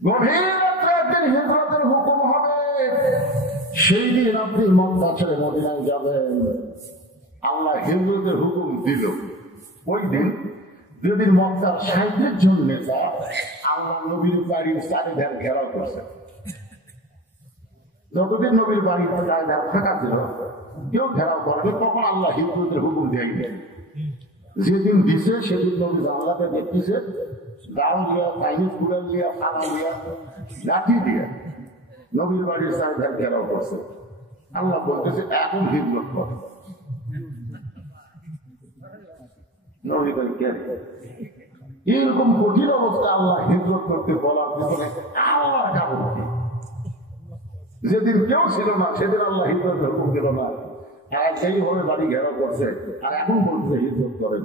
গভীর রাত্রে একদিন হিজরতের হুকুম হবে, সেই দিন আপনি মক্কা ছেড়ে মদিনায় যাবেন। আল্লাহ হিজরতের হুকুম দিল ওই দিন, যেদিন মক্কার 60 জন নেতা আল্লাহ নবীর বাড়ির চারিধার ঘেরাও করছে। যতদিন নবীর বাড়ির চারিধার ফাঁকা ছিল কেউ ঘেরাও করবে, তখন আল্লাহ হিজরতের হুকুম দিয়ে গেলেন। যেদিন দিছে সেদিন নবী বাংলাতে দেখতেছে গাও দিয়া, চাইনিজ গুড়াল দিয়া, ফানা দিয়া, লাঠি দিয়া নবীর বাড়ির চারিধার ঘেরাও করছে। আল্লাহ বলতেছে এখন হিজরত করে। নবী বলে কে? এরকম কঠিন অবস্থা আল্লাহ হিজরত করতে বলার পিছনে আল্লাহ কারণ কি? যেদিন কেউ ছিল না সেদিন আল্লাহ হিজরত হুকুম দিল না, আর সেইভাবে বাড়ি ঘেরাও করছে, আর এখন বলছে হিজরত করে।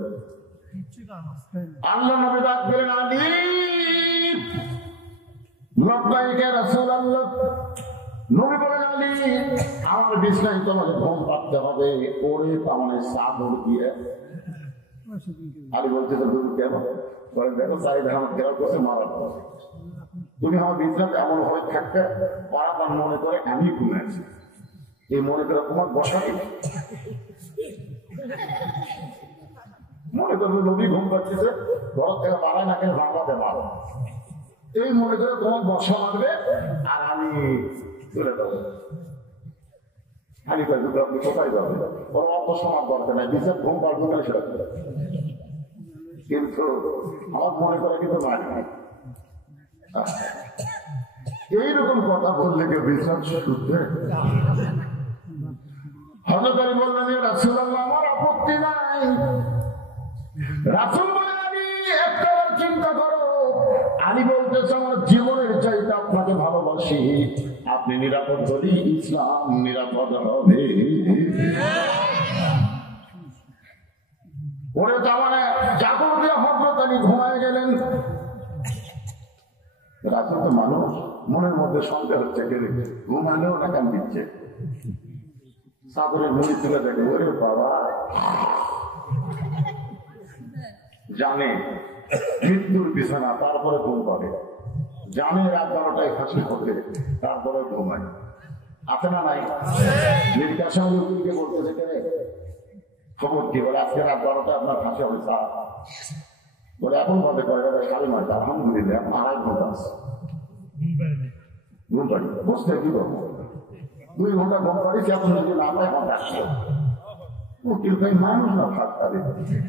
আল্লাহ নবী ডাক দিলেন আলী, লব্বাইকা রাসূলুল্লাহ। নবী বলেন আলী আমার বিছানায় তোমাকে ঘুম পাড়তে হবে, ওরে তামানে চাদর দিয়ে। আলী বলছে তো বুঝু কেন? বলে দেখো চাহিদা আমার ঘেরাও করছে মারার পর, তুমি আমার বিছানাতে এমন হয়ে থাকতে পারাবার মনে করে আমি ঘুমে আছি, এই মনে করে তোমার বসাই মনে করবে নবী ঘুম পাচ্ছিছে, ঘর থেকে বাড়ায় না কেন বাংলাতে মারো, এই মনে করে তোমার বসা মারবে আর আমি খালি যদি আপনি কোথায় যাবেন, ওর অত সমাজ দরকার নাই, বিচার ঘুম পারবেন না সেটা। কিন্তু আমার মনে করে কিন্তু মারি নাই এইরকম কথা বললে কেউ বিশ্বাস শুনবে? হযরত আলী বললেন, রাসূলুল্লাহ আমার আপত্তি নাই। রাসূল বলেন, আলী একটা চিন্তা করো। আলী বলতেছে, আমার জীবনের চাইতে আপনাকে ভালোবাসি, আপনি নিরাপদ হলে ইসলাম নিরাপদ হবে। ওরে মানে জাগর দিয়ে হযরত আলী ঘুমায় গেলেন। রাসূল তো মানুষ, মনের মধ্যে সন্দেহ হচ্ছে, ঘুমালেও না কান দিচ্ছে। চাদরের মুড়ি তুলে দেখে, ওরে বাবা, জানে মৃত্যুর বিছানা, তারপরে ঘুম পাবে। জানে রাত 12টায় ফাঁসি করবে, তারপরে ঘুমায়। আছে না নাই? জিজ্ঞাসা উকিলকে বলতেছে, কেন খবর কি? বলে আজকে রাত 12টায় আপনার ফাঁসি হবে স্যার। বলে এখন বলতে করে 9:30, আলহামদুলিল্লাহ 2.5 ঘন্টা আছে। ঘুম পাড়ি বুঝতে কি করবো, 2 ঘন্টা ঘুম পাড়িছি, এখন যদি না পায় এখন আসছে। উকিল ভাই মানুষ না, ভাত খাবে,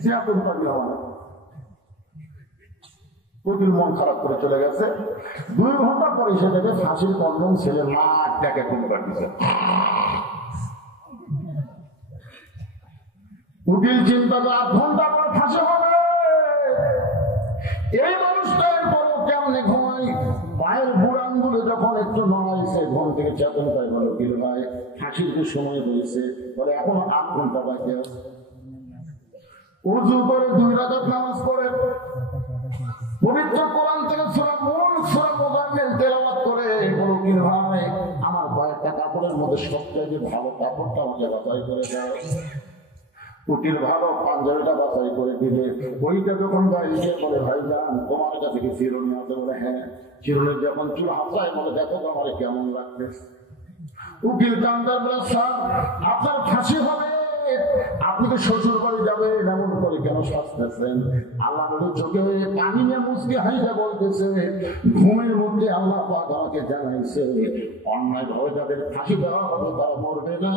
সে এখন পারি আমার উকিল মন খারাপ করে চলে গেছে। 2 ঘন্টা পরে সেটাকে ফাঁসির কর্মন ছেলে মাঠটাকে ঘুম পাড়িয়েছে। উকিল চিন্তা করে 8 ঘন্টা পর ফাঁসি হবে। এই মানুষটার পর কেমনে ঘুমাই? পায়ের বুড়ানগুলো যখন একটু নড়াইছে, ঘুম থেকে চেতন পাই। বলো উকিল ভাই, ফাঁসির যে সময় হয়েছে, বলে এখন 8 ঘন্টা বাকি আছে। উযু করে 2 রাকাত নামাজ পড়ে পবিত্র কোরআন থেকে সূরা মুজাম্মিল তেলাওয়াত করে, বলো উকিল ভাই, আমার কয়েকটা কাপড়ের মধ্যে সবচেয়ে ভালো কাপড়টা আমাকে বাছাই করে দাও। উকিল ভালো পাঞ্জাবিটা বাছাই করে দিলে, ওইটা যখন গাইছে বলে, ভাইজান তোমার কাছে কি চিরুনি আছে? বলে হ্যাঁ। চিরুনির যখন চুল হাতলায়, বলে দেখো তো আমার কেমন লাগবে। উকিল কান্দার বলে, স্যার আপনার ফাঁসি হবে, আপনি তো শ্বশুর বাড়ি যাবেন, এমন করে কেন শাস্তেছেন? আল্লাহ নবী চোখে পানি নিয়ে মুচকি হাসিতে বলতেছে, ঘুমের মধ্যে আল্লাহ পাক আমাকে জানাইছে, অন্যায় ভাবে যাদের ফাঁসি দেওয়া হবে তারা মরবে না,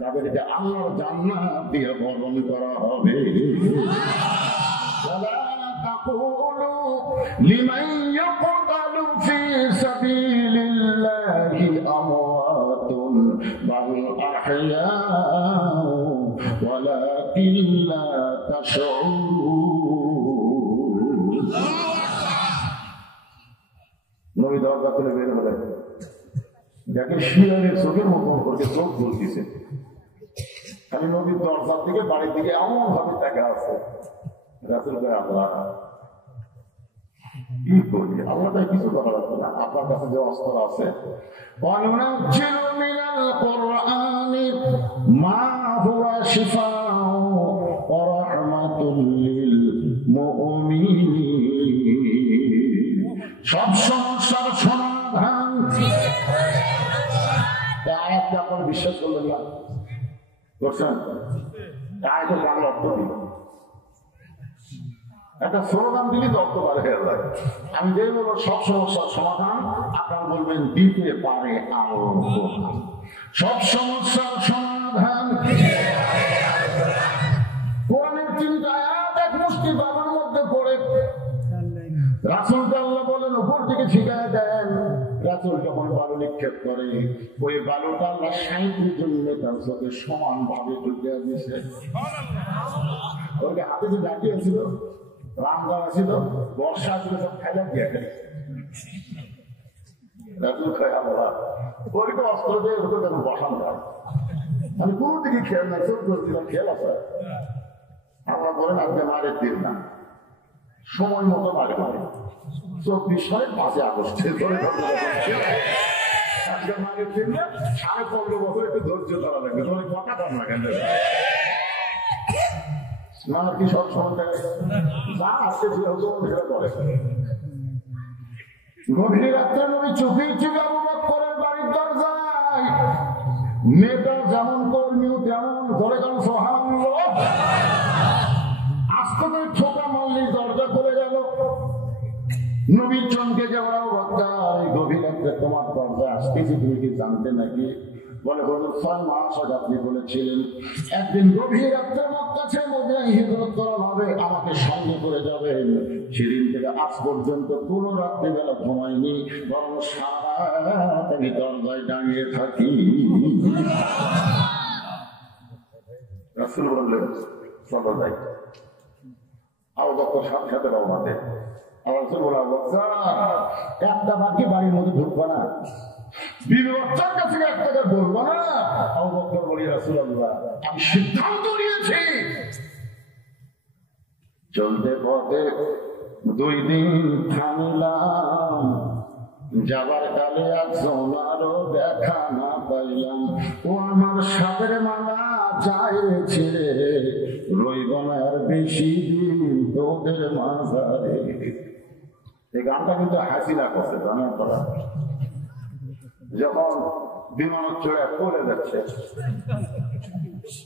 তাদেরকে আল্লাহর জান্নাত দিয়ে বরণ করা হবে। লিমান ইয়াকতালু ফি সাবিলিল্লাহি আমওয়াতুন বাল আহইয়াউ ওয়ালাকিন লা তাশউরুন। নবী দরজা খুলে বের হলেন, যাকে শিয়ারের চোখের মতো করে চোখ বলতেছে। খালি নবীর দরজার দিকে, বাড়ির দিকে এমন ভাবে তাকে আছে। রাসূল ভাই, আল্লাহ কি করি? আল্লাহ তাই কিছু করা যাচ্ছে না, আপনার কাছে যে অস্ত্র আছে। ওয়ানুনাজ্জিলু মিনাল কুরআনি মা হুয়া শিফাউ ওয়া রাহমাতুল লিল মুমিনিন। সব সমস্যার সমাধান। আয়াতটা আপনারা বিশ্বাস করলেন না? করছেন? আয়াতের বাংলা অর্থ দিল, একটা স্লোগান দিলে তো অর্থ পারে হয়ে যায়। আমি যে বলবো সব সমস্যার সমাধান, আপনারা বলবেন দিতে পারে আল্লাহ। সব সমস্যার সমাধান কোরআনের 3টা আয়াত এক মুষ্টি বাবার মধ্যে পড়ে রাসূলকে আল্লাহ বলেন উপর থেকে শিখায় দেন। রাসূল যখন বালু নিক্ষেপ করে, ওই বালুটা আল্লাহ 60 জন নেতার সাথে সমান ভাবে ঢুকে দিয়েছে। ওইটা হাতে যে দাঁড়িয়েছিল, রামদান ছিল, বর্ষা ছিল, সব খাইলা দিয়ে গেলে রাসূল খায় আল্লাহ ওইটা অস্ত্র দিয়ে ওটা কেন বসানো হয়? আমি কোন দিকে খেয়াল নাই, চোখ করছিলাম খেয়াল আছে। আল্লাহ বলেন আপনি মারে দিন না, সময় মতো মারে মারে। 24 সালের 5 আগস্টে ধরে আজকে মারের দিন না, 15.5 বছর একটু ধৈর্য ধরা লাগবে। তোমার কথা কম না কেন? না কি সব সময় যা আসতে ছিল সেটা করে। গভীর রাত্রে নবী চোখে চোখে আবু বকরের বাড়ির দরজায়, নেতা যেমন কর্মীও তেমন, ধরে গেল সুবহানাল্লাহ। আস্তে করে ছোটা মারলি দরজা খুলে গেল। নবীর চমকে যাওয়া অবস্থায় গভীর রাত্রে যে তোমার দরজায় আসতেছি, তুমি কি জানতে নাকি? বলে হুজুর 6 মাস আগে আপনি বলেছিলেন একদিন গভীর রাত্রে মক্কা ছেড়ে মদিনায় হিজরত করা হবে, আমাকে সঙ্গে করে যাবেন। সেদিন থেকে আজ পর্যন্ত কোনো রাত্রিবেলা ঘুমাইনি, বরং সারা রাত আমি দরজায় দাঁড়িয়ে থাকি। রাসূল বললেন চলো যাই। আবু বকর সাথে সাথে রওনা দেন। রাসূল বললেন আবু বকর একটা বাকি বাড়ির মধ্যে ঢুকবো না, বিবি বাচ্চার কাছে এক টাকা বলবো না। আবু বকর বলি রাসূলুল্লাহ আমি সিদ্ধান্ত নিয়েছি। চলতে পথে 2 দিন থামলাম, যাবার কালে একজন আরো দেখা না পাইলাম। ও আমার সাথের মালা যায় ছেড়ে রইব না আর বেশি দিন তোদের মাঝারে। এই গানটা কিন্তু হাসিনা করছে জানার পরা, যখন বিমানের চড়ে পড়ে যাচ্ছে।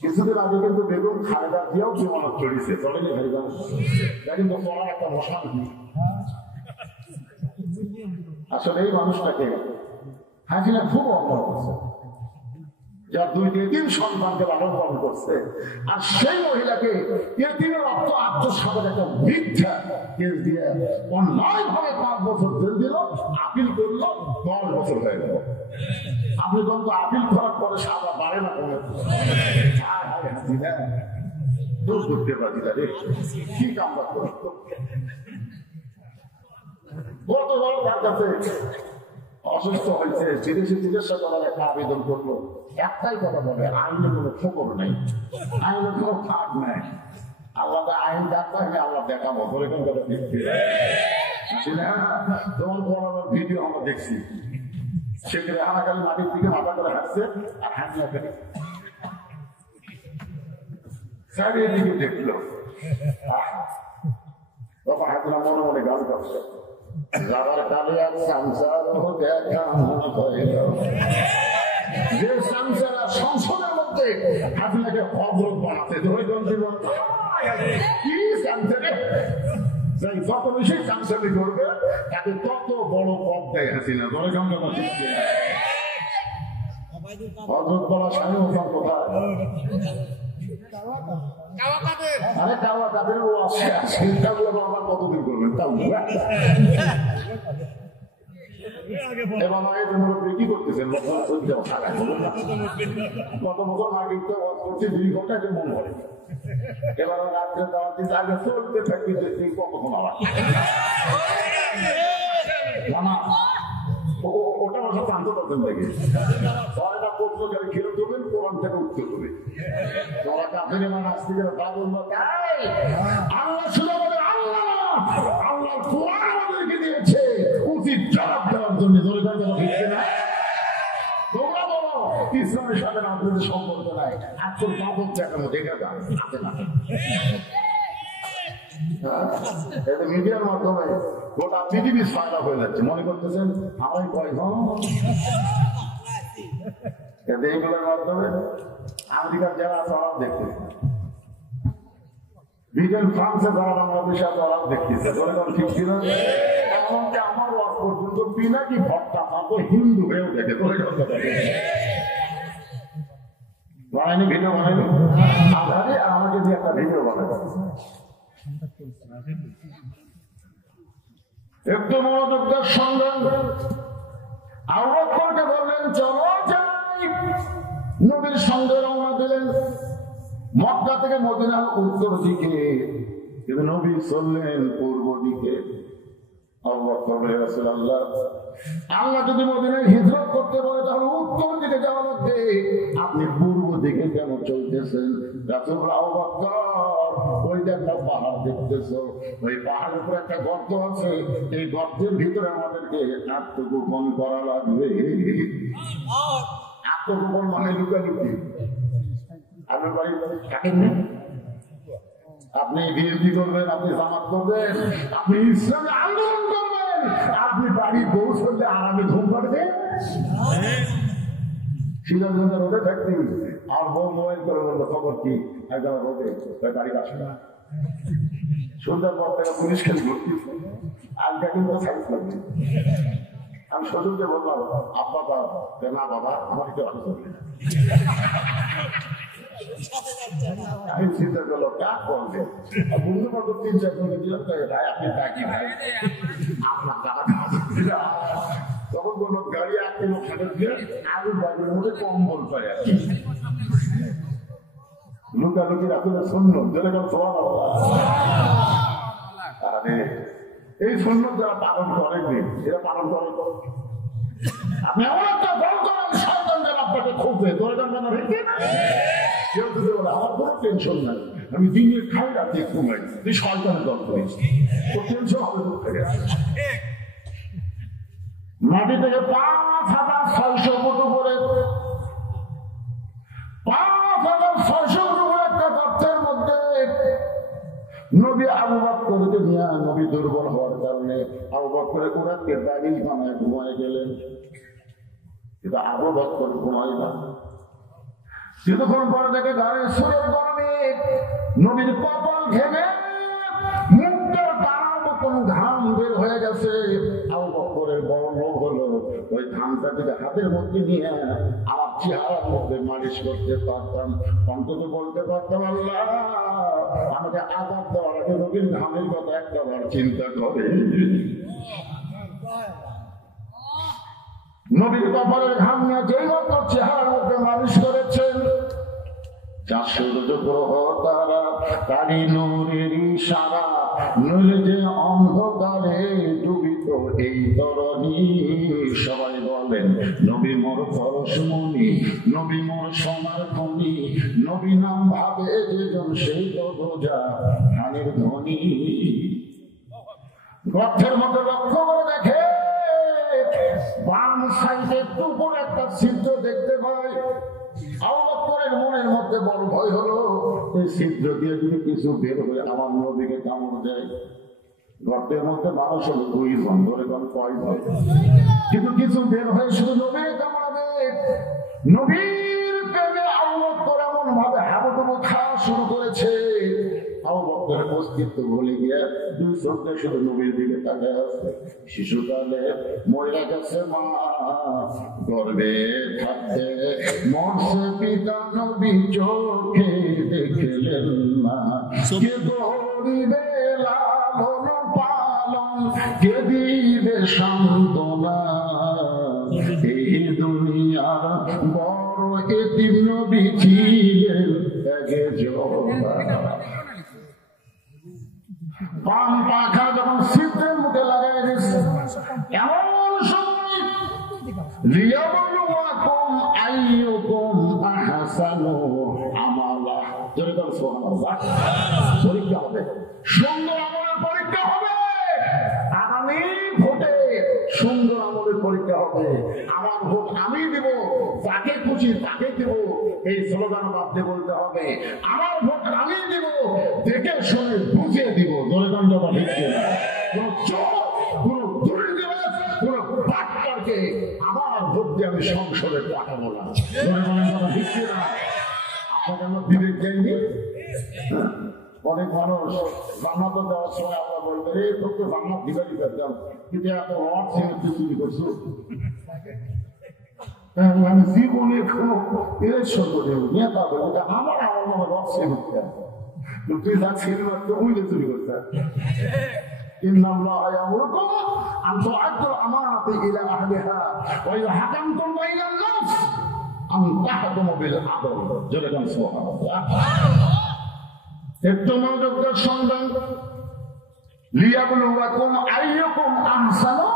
কিছুদিন আগে কিন্তু বেগম খালেদা দিয়েও বিমানের চড়িছে, চলেনি ভাইবান? এটা কিন্তু পড়ার একটা মশান। আসলে এই মানুষটাকে হাসিনা খুব অপরাধ করছে, যার 2-3 সন্তানকে লালন পালন করছে, আর সেই মহিলাকে এতিমের রক্ত আত্মসাতের একটা মিথ্যা কেস দিয়ে অন্যায় ভাবে 5 বছর জেল দিল, আপিল করলো 10 বছর হয়ে গেল। আপনি যখন আপিল করার পরে সাজা বাড়ে না, কমে হাসিনা দোষ করতে পারি না রে, কি কামটা করতো। গত বড় তার কাছে অসুস্থ হয়েছে, বিদেশি চিকিৎসা করার একটা আবেদন করলো। একটাই কথা বলে, আইনে কোনো খবর নেই, আইনে কোনো ফাঁক নাই। আল্লাহ আইন ডাক্তার আল্লাহ দেখাবো বলে কোন কথা দেখছি না। তোমার বড় ভিডিও আমরা দেখছি, সেখানে হানাকালি মাটির দিকে মাথা করে হাঁটছে আর হাঁটিয়া ফেলে সাইডের দিকে দেখলো। তখন হাতিনা মনে মনে গান করছে, যাবার কালে আর সংসার দেখা যে সংসারা সংসদের মধ্যে হাতিনাকে হযরত বানাতে কি সংসারে যত বেশি সংসারি করবে তাকে তত বড় পদ দেয় হাসিনা। ধরে সঙ্গে হযরত বলা সাহেব কোথায়? আরে কাওয়া কাদের ও আছে, চিন্তাগুলো আবার কতদিন করবেন তাও কি করতেছেন? কত বছর আগে 2 ঘন্টা মনে হয়, এবার রাত্রে যাওয়ার আগে চলতে থাকি কতক্ষণ আবার ওটা ওসব জানতে পারতেন নাকি? ছয়টা প্রশ্ন খালি ঘিরে দেবেন, কোরআন থেকে উত্তর দেবে। তোরা কাফের মানে আসতে গেলে তা বলবো আল্লাহ শুধু বলে আল্লাহ আল্লাহ কোরআন আমাদেরকে দিয়েছে উচিত জবাব দেওয়ার জন্য। তোমরা বলো ইসলামের সাথে আপনাদের সম্পর্ক নাই, আজকের বাবদ দেখানো দেখা যান হাতে না। মিডিয়ার মাধ্যমে গোটা পৃথিবী ফায়দা হয়ে যাচ্ছে, মনে করতেছেন আমরাই কয়জন। এইগুলোর মাধ্যমে আমেরিকার যারা আছে ওরাও দেখতে, ব্রিটেন ফ্রান্সে যারা বাংলাদেশে আছে ওরাও দেখতেছে। ঠিক ছিল এমনকি আমার ওয়াজ পর্যন্ত পিনাকি ভট্টা মাত্র হিন্দু হয়েও দেখে। বানায়নি ভিডিও বানায়নি আধারে, আর আমাকে দিয়ে একটা ভিডিও বানাবে। একটু মনোযোগের সঙ্গে আবু বকরকে বললেন চলো যাই। নবীর সঙ্গে রওনা দিলেন মক্কা থেকে মদিনার উত্তর দিকে, কিন্তু নবী চললেন পূর্ব দিকে। আবু বকর বলে রাসূলুল্লাহ আল্লাহ যদি মদিনায় হিজরত করতে বলে তাহলে উত্তর দিকে যাওয়া লাগবে, আপনি পূর্ব দিকে কেন চলতেছেন? রাসূল বলে আবু বকর ওই যে একটা পাহাড় দেখতেছো, ওই পাহাড়ের উপরে একটা গর্ত আছে, এই গর্তের ভিতরে আমাদেরকে আত্মগোপন করা লাগবে। আত্মগোপন মানে লুকালুকি। আপনার বাড়ি থাকেন না, আপনি বিএনপি করবেন, আপনি জামাত করবেন, আপনি ইসলামে আন্দোলন করবেন, আপনি বাড়ি পৌঁছলে আরামে ঘুম পাড়বেন। সিরাজগঞ্জের রোদে থাকতেই আর বউ মোবাইল করে বললো খবর কি, একদম রোদে গাড়ি আসে না। সন্ধ্যার পর থেকে পুলিশ খেলে ঘুরতেছে, আজকে কিন্তু সাইজ লাগবে। আমি সজলকে বললাম, আব্বা না বাবা আমার একটু অসুস্থ। আমি চিন্তা করলো কাক বলবে বন্ধু বান্ধব 3-4 জনকে দিলাম, ভাই আপনি ডাকি ভাই আপনার টাকা তখন বললো গাড়ি 8 কিলো খাটের দিয়ে আরো বাড়ির মধ্যে কম্বল পায় আর কি লুকালুকি আসলে শূন্য যেরকম সবাই। আরে এই শূন্য যারা পালন করেননি এরা পালন করে তো আপনি এমন একটা বল করেন শয়তান যেন আপনাকে খুঁজবে দরকার মানে রেখে কেউ যদি বলে আমার কোনো টেনশন নাই, আমি দিনে খাই রাতে ঘুমাই, তুই শয়তানের দল করিস তো টেনশন হবে থেকে। মাটি থেকে 5,600 ফুট উপরে 5,600 ফুট উপরে একটা গর্তের মধ্যে নবী আবু বকরকে নিয়ে, নবী দুর্বল হওয়ার কারণে আবু বকর ওনাকে বাড়ি বানায় ঘুমায় গেলেন, কিন্তু আবু বকর ঘুমায় না। কিছুক্ষণ পরে দেখে ঘরের সুরের গরমে নবীর কপাল ঘেমে মুখটা টানার মতন ঘাম বের হয়ে গেছে। আবু বকরের বড় লোক হলো ওই ঘামটা যদি হাতের মধ্যে নিয়ে আমার চেহারার মধ্যে মালিশ করতে পারতাম, অন্তত বলতে পারতাম আল্লাহ আমাকে আঘাত দেওয়ার আগে নবীর ঘামের কথা একটাবার চিন্তা করে। নবীর কপালের ঘাম নিয়ে যেই মাত্র চেহারার মধ্যে মালিশ করেছেন, 4 সূর্য গ্রহ তারা তারি নূরের ইশারা, নইলে যে অন্ধকারে ডুবিত এই তরণী। সবাই বলেন নবী মোর পরশমণি, নবী মোর সোনার খনি, নবী নাম ভাবে যেজন সেই তো বোঝা ধানের ধ্বনি। গর্তের মধ্যে লক্ষ্য করে দেখে বাম সাইডে একটু উপরে একটা ছিদ্র দেখতে পায়। আবু বকরের মনের মধ্যে বড় ভয় হলো, এই ছিদ্র দিয়ে যদি কিছু বের হয়ে আমার নবীকে কামড় দেয়। গর্তের মধ্যে মানুষ হলো 2 জন, ধরে কোন কয় জন, কিন্তু কিছু বের হয়ে শুধু নবীকে কামড়াবে। নবীর প্রেমে আবু বকর এমন ভাবে হাবুডুবু খাওয়া শুরু করেছে, আবু বকরের অস্তিত্ব ভুলে গিয়ে 2 চোখে শুধু নবীর দিকে তাকায় আছে। শিশুকালে মরে গেছে মা, গর্বে থাকতে মরছে পিতা, নবী চোখে দেখলেন না। কে করিবে লালন পালন, কে দিবে সান্ত্বনা, এই দুনিয়ার বড় এতিম নবী ছিলেন একজন। বাম পাখা যখন ছিদ্রের মুখে লাগাই দিচ্ছে, এমন সময় লিয়াবলুয়াকুম আইয়ুকুম আহসানু আমালা, যেরকম সুবহানাল্লাহ, পরীক্ষা হবে, সুন্দর আমলের পরীক্ষা হবে। আগামী ভোটে সুন্দর আমলের পরীক্ষা হবে। আমার ভোট আমি দিব, যাকে খুশি তাকে দিব, এই স্লোগান বাদে বলতে হবে। আমার ভোট আমি দিব, দেখে শুনে বুঝিয়ে দিব। দলে দণ্ড বা ভিত্তি কোন চোর, কোন দুর্নীতিবাজ, কোন বাটপারকে আমার ভোট দিয়ে আমি সংসদে পাঠাবো না। দলে দণ্ড বা ভিত্তি না, আপনাকে আমার বিবেক দেয়নি। অনেক মানুষ জান্নাত দেওয়ার সময় আমরা বলতে এই তো জান্নাত দিবারই করতাম, কিন্তু এত রড ছেড়ে চুরি করছো, আমি জীবনে কোনো ইলেকশন করি নেতা বলে আমার আমার রড ছেড়ে করতাম, তুই যা ছেড়ে মারতে উইলে চুরি করতাম। إن الله يأمركم أن تؤدوا الأمانة إلى أهلها ويحكمكم بين الناس أن تحكموا بالعدل. جل سبحانه وتعالى. একটু মনোযোগের সন্ধান, লিয়াবলুয়াকুম আইয়ুকুম আহসানু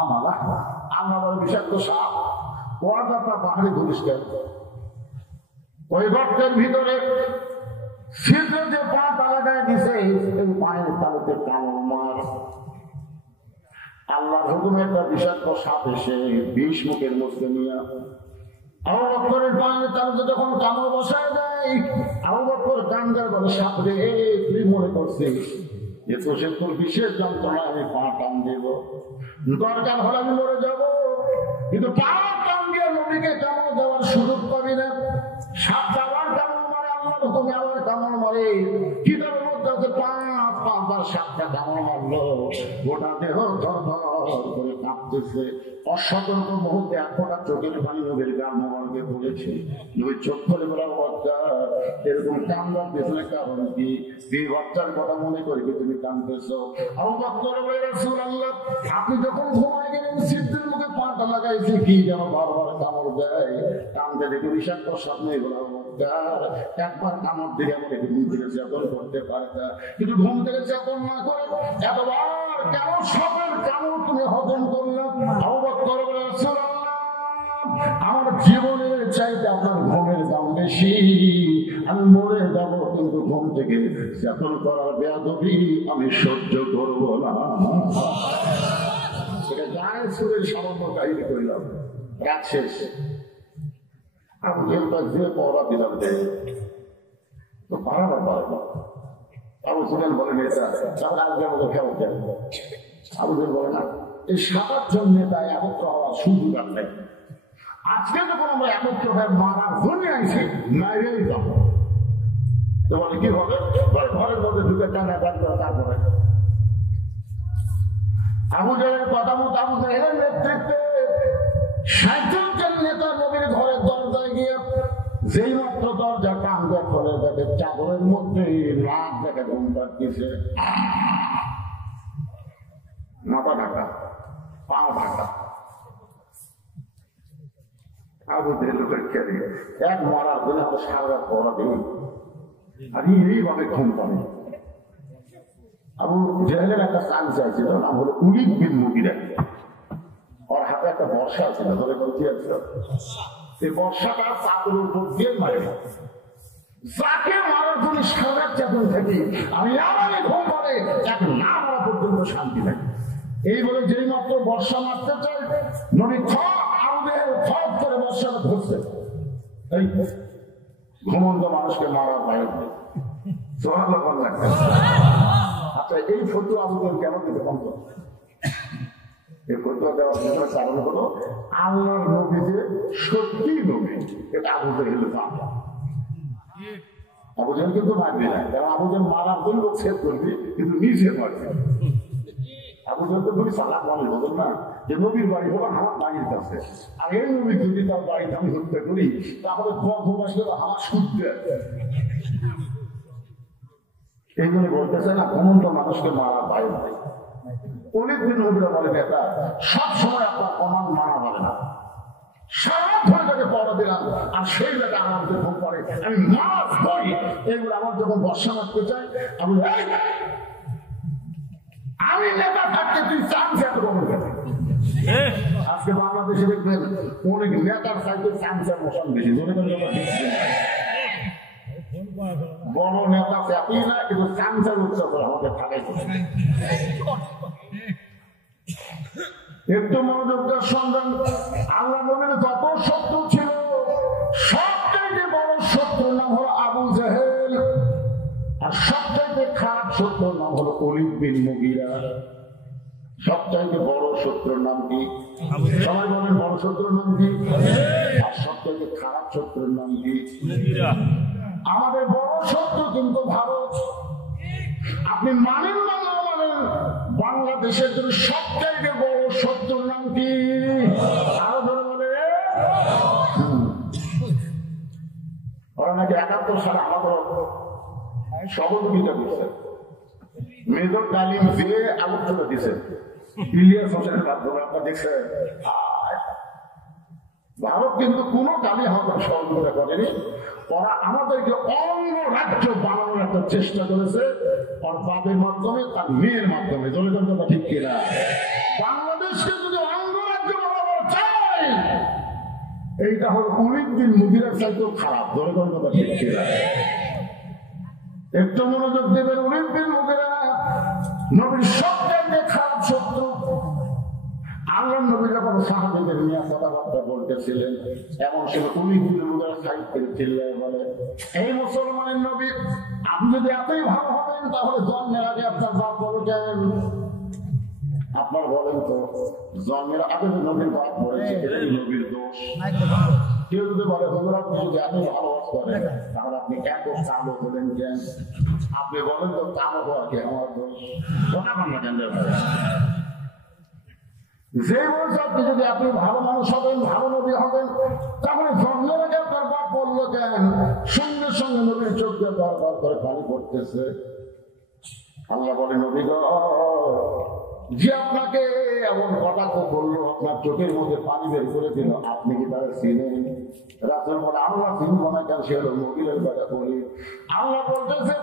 আমালা। আল্লাহ বলে বিষাক্ত সাপ, ওয়াদাটা পাহাড়ে ঘুরিষ্কার, ওই গর্তের ভিতরে ছিদ্রে যে পা লাগায় দিছে, এই পায়ের তালুতে কামড় মার। আল্লাহর হুকুমে একটা বিষাক্ত সাপ এসে 20 মুখের মধ্যে নিয়ে আবু বকরের পায়ের তালুতে যখন কামড় বসায় দেয়, আবু বকর কান্দার বলে সাপ রে, তুই মনে করছিস যে তোষের তোর বিশেষ যন্ত্রণা আমি পা টান দেব, দরকার হলে আমি মরে যাব, কিন্তু পা টান দিয়ে নবীকে কামড় দেওয়ার সুযোগ পাবি না। সাপটা আবার কামড় মারে, আল্লাহর হুকুমে আবার কামড় মারে। কিতাবের মধ্যে আছে 5 বার সাপটা কামড় মারলো, গোটা দেহ থরথর করে কাঁপতেছে। অসতর্ক মুহূর্তে এক ফোঁটা চোখের পানি নবীর গান মোবারকে পড়েছে। নবী চোখ করে বলা, বাচ্চা এরকম কান্দার পেছনে কারণ কি? এই বাচ্চার কথা মনে করে কি তুমি কাঁদতেছ? আবু বকর বলে, রাসূলুল্লাহ আপনি যখন ঘুমায় গেলেন সিদ্ধির মুখে পাটা লাগাইছে কি যেন বারবার কামড় দেয়, কান্দে দেখে বিষাক্ত স্বপ্নে বলা, একবার কামড় দিয়ে আমাকে ঘুম থেকে চেতন করতে পারে না, কিন্তু ঘুম থেকে চেতন না করে এতবার কেন স্বপ্নের কামড় তুমি হজম করলাম? আবু বকর বলে, রাসূলুল্লাহ আমার জীবনের চাইতে আপনার ঘুমের দাম বেশি, আমি মরে যাব কিন্তু ঘুম থেকে চেতন করার বেয়াদবি আমি সহ্য করব না। সেটা গায়ে সুরের সামান্য কাহিনী করলাম, রাত শেষ। আমি যে পড়া দিলাম দেয় তো পারাবার পারবো। আবু সুফিয়ান বলেন, এটা তাহলে আজকে আমাকে খেয়াল দেন। আবু সুফিয়ান বলে, না এই 7 জন নেতা একত্র হওয়ার সুযোগ আছে। আজকে যখন আমরা একত্র হয়ে মারার জন্য আইছি, মাইরেই যাবো। তো বলে কি হবে? ঘরের মধ্যে ঢুকে টানা টান করে তারপরে আবু জাহেলের কথা মতো আবু জাহেলের নেতৃত্বে 60 জন নেতা নবীর ঘরের দরজায় গিয়ে যেই মাত্র দরজা টাঙ্গা খোলে দেখে চাদরের মধ্যে রাত দেখে ঘুম পাচ্ছে, মাথা ঢাকা, পা ঢাকা। আবু জাহেলের খেলে এক মারার জন্য আমরা সারা রাত পড়া দিই, আর এইভাবে ঘুম পাবে। আবু জাহেলের একটা চাল চাইছিল, নাম হলো উলিদ বিন মুগিরা। ওর হাতে একটা বর্ষা ছিল, ধরে বলতে আছে এই বর্ষাটা চাদরের উপর দিয়ে মারে, যাকে মারার জন্য সারা চেতন থাকি আমি আমাকে ঘুম পাবে, যাকে না মারা পর্যন্ত শান্তি লাগে। এই বলে যেই মাত্র বর্ষা মারতে চাই, নবী আবু জাহেল খপ করে বর্ষাটা ধরছে। এই ঘুমন্ত মানুষকে মারা বাইরে লাগবে। আচ্ছা, এই ফটো আবু জাহেল কেন দিতে বন্ধ? এই ফটো দেওয়ার জন্য কারণ হলো আল্লাহর নবী যে সত্যি নবী, এটা আবু জাহেল জানতো। আবু জাহেল কিন্তু মারবে না, কারণ আবু জাহেল মারার জন্য ছেদ করবে, কিন্তু নিজে মারবে। আবু জাহেল তো নবী সালাত মানুষ বলেন না যে নবীর বাড়ি হলো আমার বাড়ির কাছে, আর এই নবী যদি তার বাড়িতে আমি হত্যা করি তাহলে আমার শুনতে। এই জন্য বলতেছে না ঘুমন্ত মানুষকে মারা বাইরে নাই। অনেকদিন নবীরা বলে নেতা সব সময় আপনার কমান্ড মানা হবে না, সারা ধরে তাকে পড়া দিলাম আর সেই বেটা আমাকে ঘুম পড়ে আমি মাছ ধরি। এইগুলো আমার যখন বর্ষা মারতে চাই আমি নেতা থাকতে তুই চান্স এত বড় গেছে। আজকে বাংলাদেশে দেখবেন অনেক নেতার সাইকেল চান্সের মোশন বেশি, বড় নেতা চাকরি না, কিন্তু চান্সের উৎসব আমাকে থাকাই। একটু মনোযোগ দেওয়ার সন্ধান। আল্লাহ নবীর যত শত্রু ছিল সবচাইতে বড় শত্রুর নাম হলো আবু জাহেল, আর সবচাইতে খারাপ শত্রুর নাম হলো ওলীদ বিন মুগীরা। সবচাইতে বড় শত্রুর নাম কি? সবাই বলেন বড় শত্রুর নাম কি? আর সবচাইতে খারাপ শত্রুর নাম কি? আমাদের বড় শত্রু কিন্তু ভারত। আপনি মানেন না না মানেন, বাংলাদেশের জন্য সবচাইতে বড় শত্রুর নাম কি? আরো ধরে বলে ওরা নাকি 71 সালে আমাদের সহযোগিতা করছে, মেজর তালিম দিয়ে আলোচনা দিয়েছে ইলিয়াস হোসেনের মাধ্যমে। আপনারা দেখছেন ভারত কিন্তু কোনো কালে আমাদের সহযোগিতা করেনি, ওরা আমাদেরকে অঙ্গরাজ্য বানানোর একটা চেষ্টা করেছে ওর বাপের মাধ্যমে, তার মেয়ের মাধ্যমে। জনগণটা ঠিক কিনা? বাংলাদেশকে যদি অঙ্গরাজ্য বানানো চায় এইটা হল ওলীদ বিন মুগীরার চাইতেও খারাপ। জনগণটা ঠিক কিনা? একটু মনোযোগ দেবেন। ওলীদ বিন মুগীরা নবীর সবচাইতে খারাপ শত্রু। আল্লাহ নবী যখন সাহাবীদের নিয়ে কথাবার্তা বলতেছিলেন, এমন সময় ওলীদ বিন মুগীরা সাইড করে চিল্লায় বলে, এই মুসলমানের নবী, আপনি যদি এতই ভালো হবেন তাহলে জন্মের আগে আপনার বাপ বলেছেন। আপনার বলেন তো জন্মের আগে নবীর বাপ বলেছে, এটা নবীর দোষ? কেউ যদি বলে হুজুর আপনি যদি এত ভালোবাস করেন তাহলে আপনি এত চালু হলেন কেন? আপনি বলেন তো চালু হওয়া কি আমার দোষ? ওটা আমরা কেন? যে বলছে আপনি যদি আপনি ভালো মানুষ হবেন, ভালো নবী হবেন, তাহলে জন্মের আগে আপনার বাপ বললো কেন? সঙ্গে সঙ্গে নবীর চোখ দিয়ে দরবার করে পানি পড়তেছে। আল্লাহ বলে, নবী গো, যে আপনাকে এমন কটাক্ষ করলো, আপনার চোখের মধ্যে পানি বের করে দিল, আপনি কি তারা চিনেন? রাসূল বলে, আল্লাহ চিনব না কেন? সে হলো মুগিরের বেটা ওলীদ। আল্লাহ বলতেছে,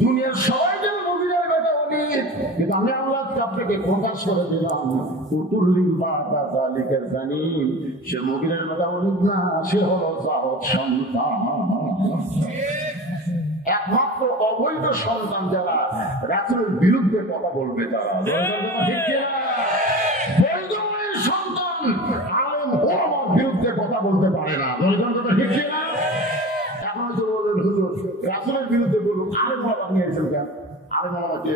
দুনিয়ার সবাই যেন মুগিরের বেটা ওলীদ, কিন্তু আমি আল্লাহ আপনাকে প্রকাশ করে দিলাম, উতুল্লিম বাদা যালিকা জানিম, সে মুগিরের বেটা ওলীদ না, সে হলো জাওদ সন্তান। একমাত্র অবৈধ সন্তান যারা রাসূলের বিরুদ্ধে কথা বলবে, তারা বৈধ সন্তান আলেম ওলামার বিরুদ্ধে কথা বলতে পারে না। ঠিক না? এখন তো বলবেন হুজুর রাসূলের বিরুদ্ধে বলুন, আলেম ওলামা নিয়ে এসেছেন কেন? আলেম ওলামা কে?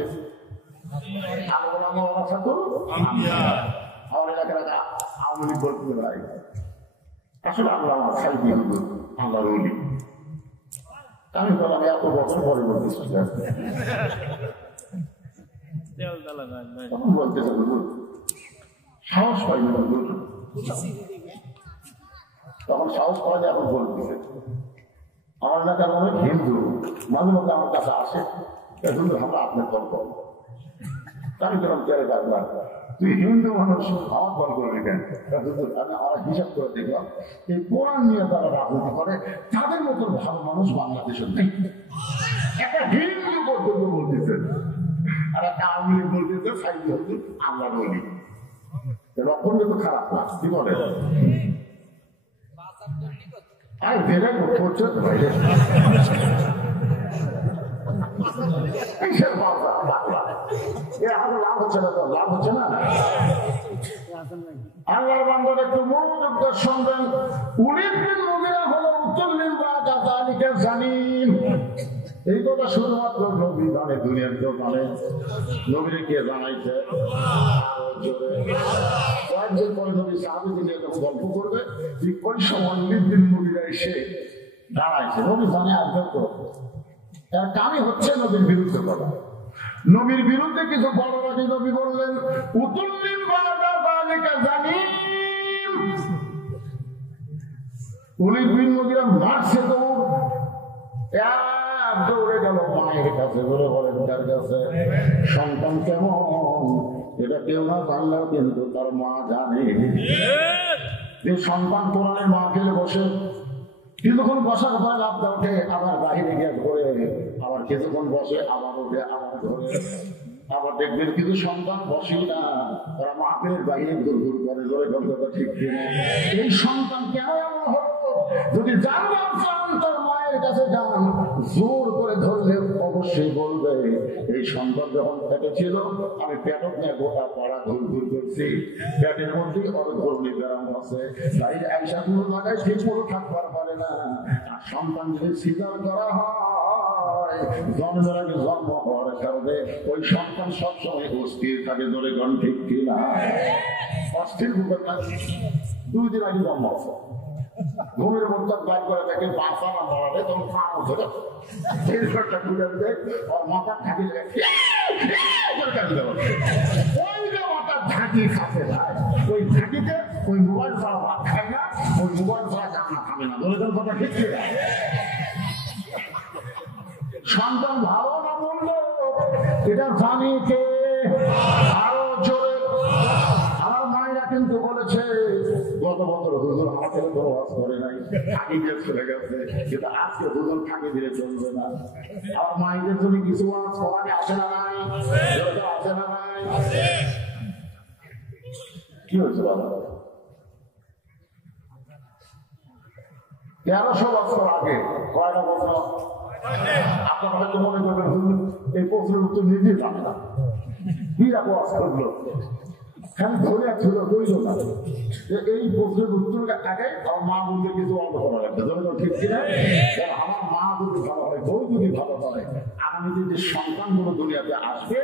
আলেম ওলামা ওরা ছাত্র আমার এলাকার আওয়ামী লীগ বলতে পারে। আসলে আল্লাহ আমার সাইদি হুজুর, আল্লাহর ওলি। আমি বললাম, এত বছর পরে বলতেছি, তখন বলতেছে সাহস পাই না, তখন সাহস পাওয়া যায়। এখন বলতেছে আমার এলাকার অনেক হিন্দু মাঝে মধ্যে আমার কাছে আসে, হিন্দু আমরা আপনার দল করবো। আমি বললাম, কে কাজবার তুই হিন্দু মানুষ আমার দল করবি কেন? আমি আমার হিসাব করে দেখলাম, এই কোরআন নিয়ে তারা রাজনীতি করে, তাদের মতো ভালো মানুষ বাংলাদেশে নেই। একটা হিন্দু কর্তব্য বলতেছে, আর একটা আওয়ামী লীগ বলতেছে সাইদি হুজুর আমরা বলি, লক্ষণ কিন্তু খারাপ না। কি বলে আর বেড়ে করছে বাইরে লাভ হচ্ছে না, তো লাভ হচ্ছে না। আল্লাহর বান্দার একটু মনোযোগ দিয়ে শুনবেন। ওলীদ বিন মুগীরা হলো উতুল্লিম বাদা যালিকা জানিম। এই কথা শুধুমাত্র নবী জানে, দুনিয়ার কেউ জানে? নবীরে কে জানাইছে? কয়েকদিন পরে নবী সাহাবীদের নিয়ে যখন গল্প করবে, ওই সময় ওলীদ বিন মুগীরা এসে দাঁড়াইছে। নবী জানে আসবেন তো, এর কারণই হচ্ছে নবীর বিরুদ্ধে কথা। নবীর বিরুদ্ধে কিছু বড় রাজি নবী বললেন, উতুল্লিম বাদা যালিকা জানিম। ওলীদ বিন মুগীরা মারছে দৌড়, দৌড়ে গেল মায়ের কাছে, বলে বলেন তার কাছে সন্তান কেমন এটা কেউ না জানলেও কিন্তু তার মা জানে। যে সন্তান কোরআনের মা খেলে বসে, কিছুক্ষণ বসার পর লাভটা ওঠে, আবার বাহিরে গিয়ে ধরে, আবার কিছুক্ষণ বসে, আবার ওঠে, আবার ধরে। আবার দেখবেন কিছু সন্তান বসে না, তারা মাপের বাইরে ঘুর ঘুর করে, ধরে গল্পটা ঠিক কিনে। এই সন্তান কেন এমন হলো? যদি জানলাম তার মায়ের কাছে যান, জোর করে ধরলে অবশ্যই বলবে, এই সন্তান যখন পেটে ছিল আমি পেটক নিয়ে গোটা পাড়া ঘুর ঘুর করছি, পেটের মধ্যে অনেক ধরনের ব্যায়াম আছে, বাইরে আইসা কোনো জায়গায় ঠিক মতো থাকবার পারে না। আর সন্তান যদি স্বীকার করা হয়, জন্মের আগে জন্ম হওয়ার কারণে ওই সন্তান সবসময় অস্থির থাকে। ধরে গণ ঠিক কিনা? অস্থির বুকের কাছে 2 দিন আগে জন্ম আছে, ঘুমের মধ্যে বাইর করে দেখে বাঁচা না মরালে তখন প্রাণ উঠে যাচ্ছে, ওর মাথার ঢাকি ওই যে মাথার ঢাকি খাতে যায়, ওই ঢাকিতে ওই মোবাইল ছাড়া ভাত খায় না, ওই মোবাইল ছাড়া কান্না খাবে না। ধরে কথা ঠিক ছিল। সন্তান ভালো না মন্দ এটা জানি কে? আরো জোরে আমার মায়েরা কিন্তু বলেছে, গত বছর হুজুর হাতে কোনো ওয়াজ করে নাই, থাকি দিয়ে চলে গেছে, কিন্তু আজকে হুজুর থাকি দিয়ে চলবে না। আমার মায়েদের জন্য কিছু ওয়াজ কোরআনে আসে না নাই? আসে না নাই? কি হয়েছে বাবা? 1300 বছর আগে, কয়টা বছর? আপনার হয়তো মনে করবেন হুজুর এই প্রশ্নের উত্তর নিজেই জানে না, কি ওয়াজ করলো, হ্যাঁ ধরে ছিল রইল না। এই প্রশ্নের উত্তর আগে আমার মা বলতে কিছু অল্প করা লাগবে। ঠিক কিনা? আমার মা যদি ভালো হয়, বউ যদি ভালো হয়, আগামীতে যে সন্তানগুলো দুনিয়াতে আসবে,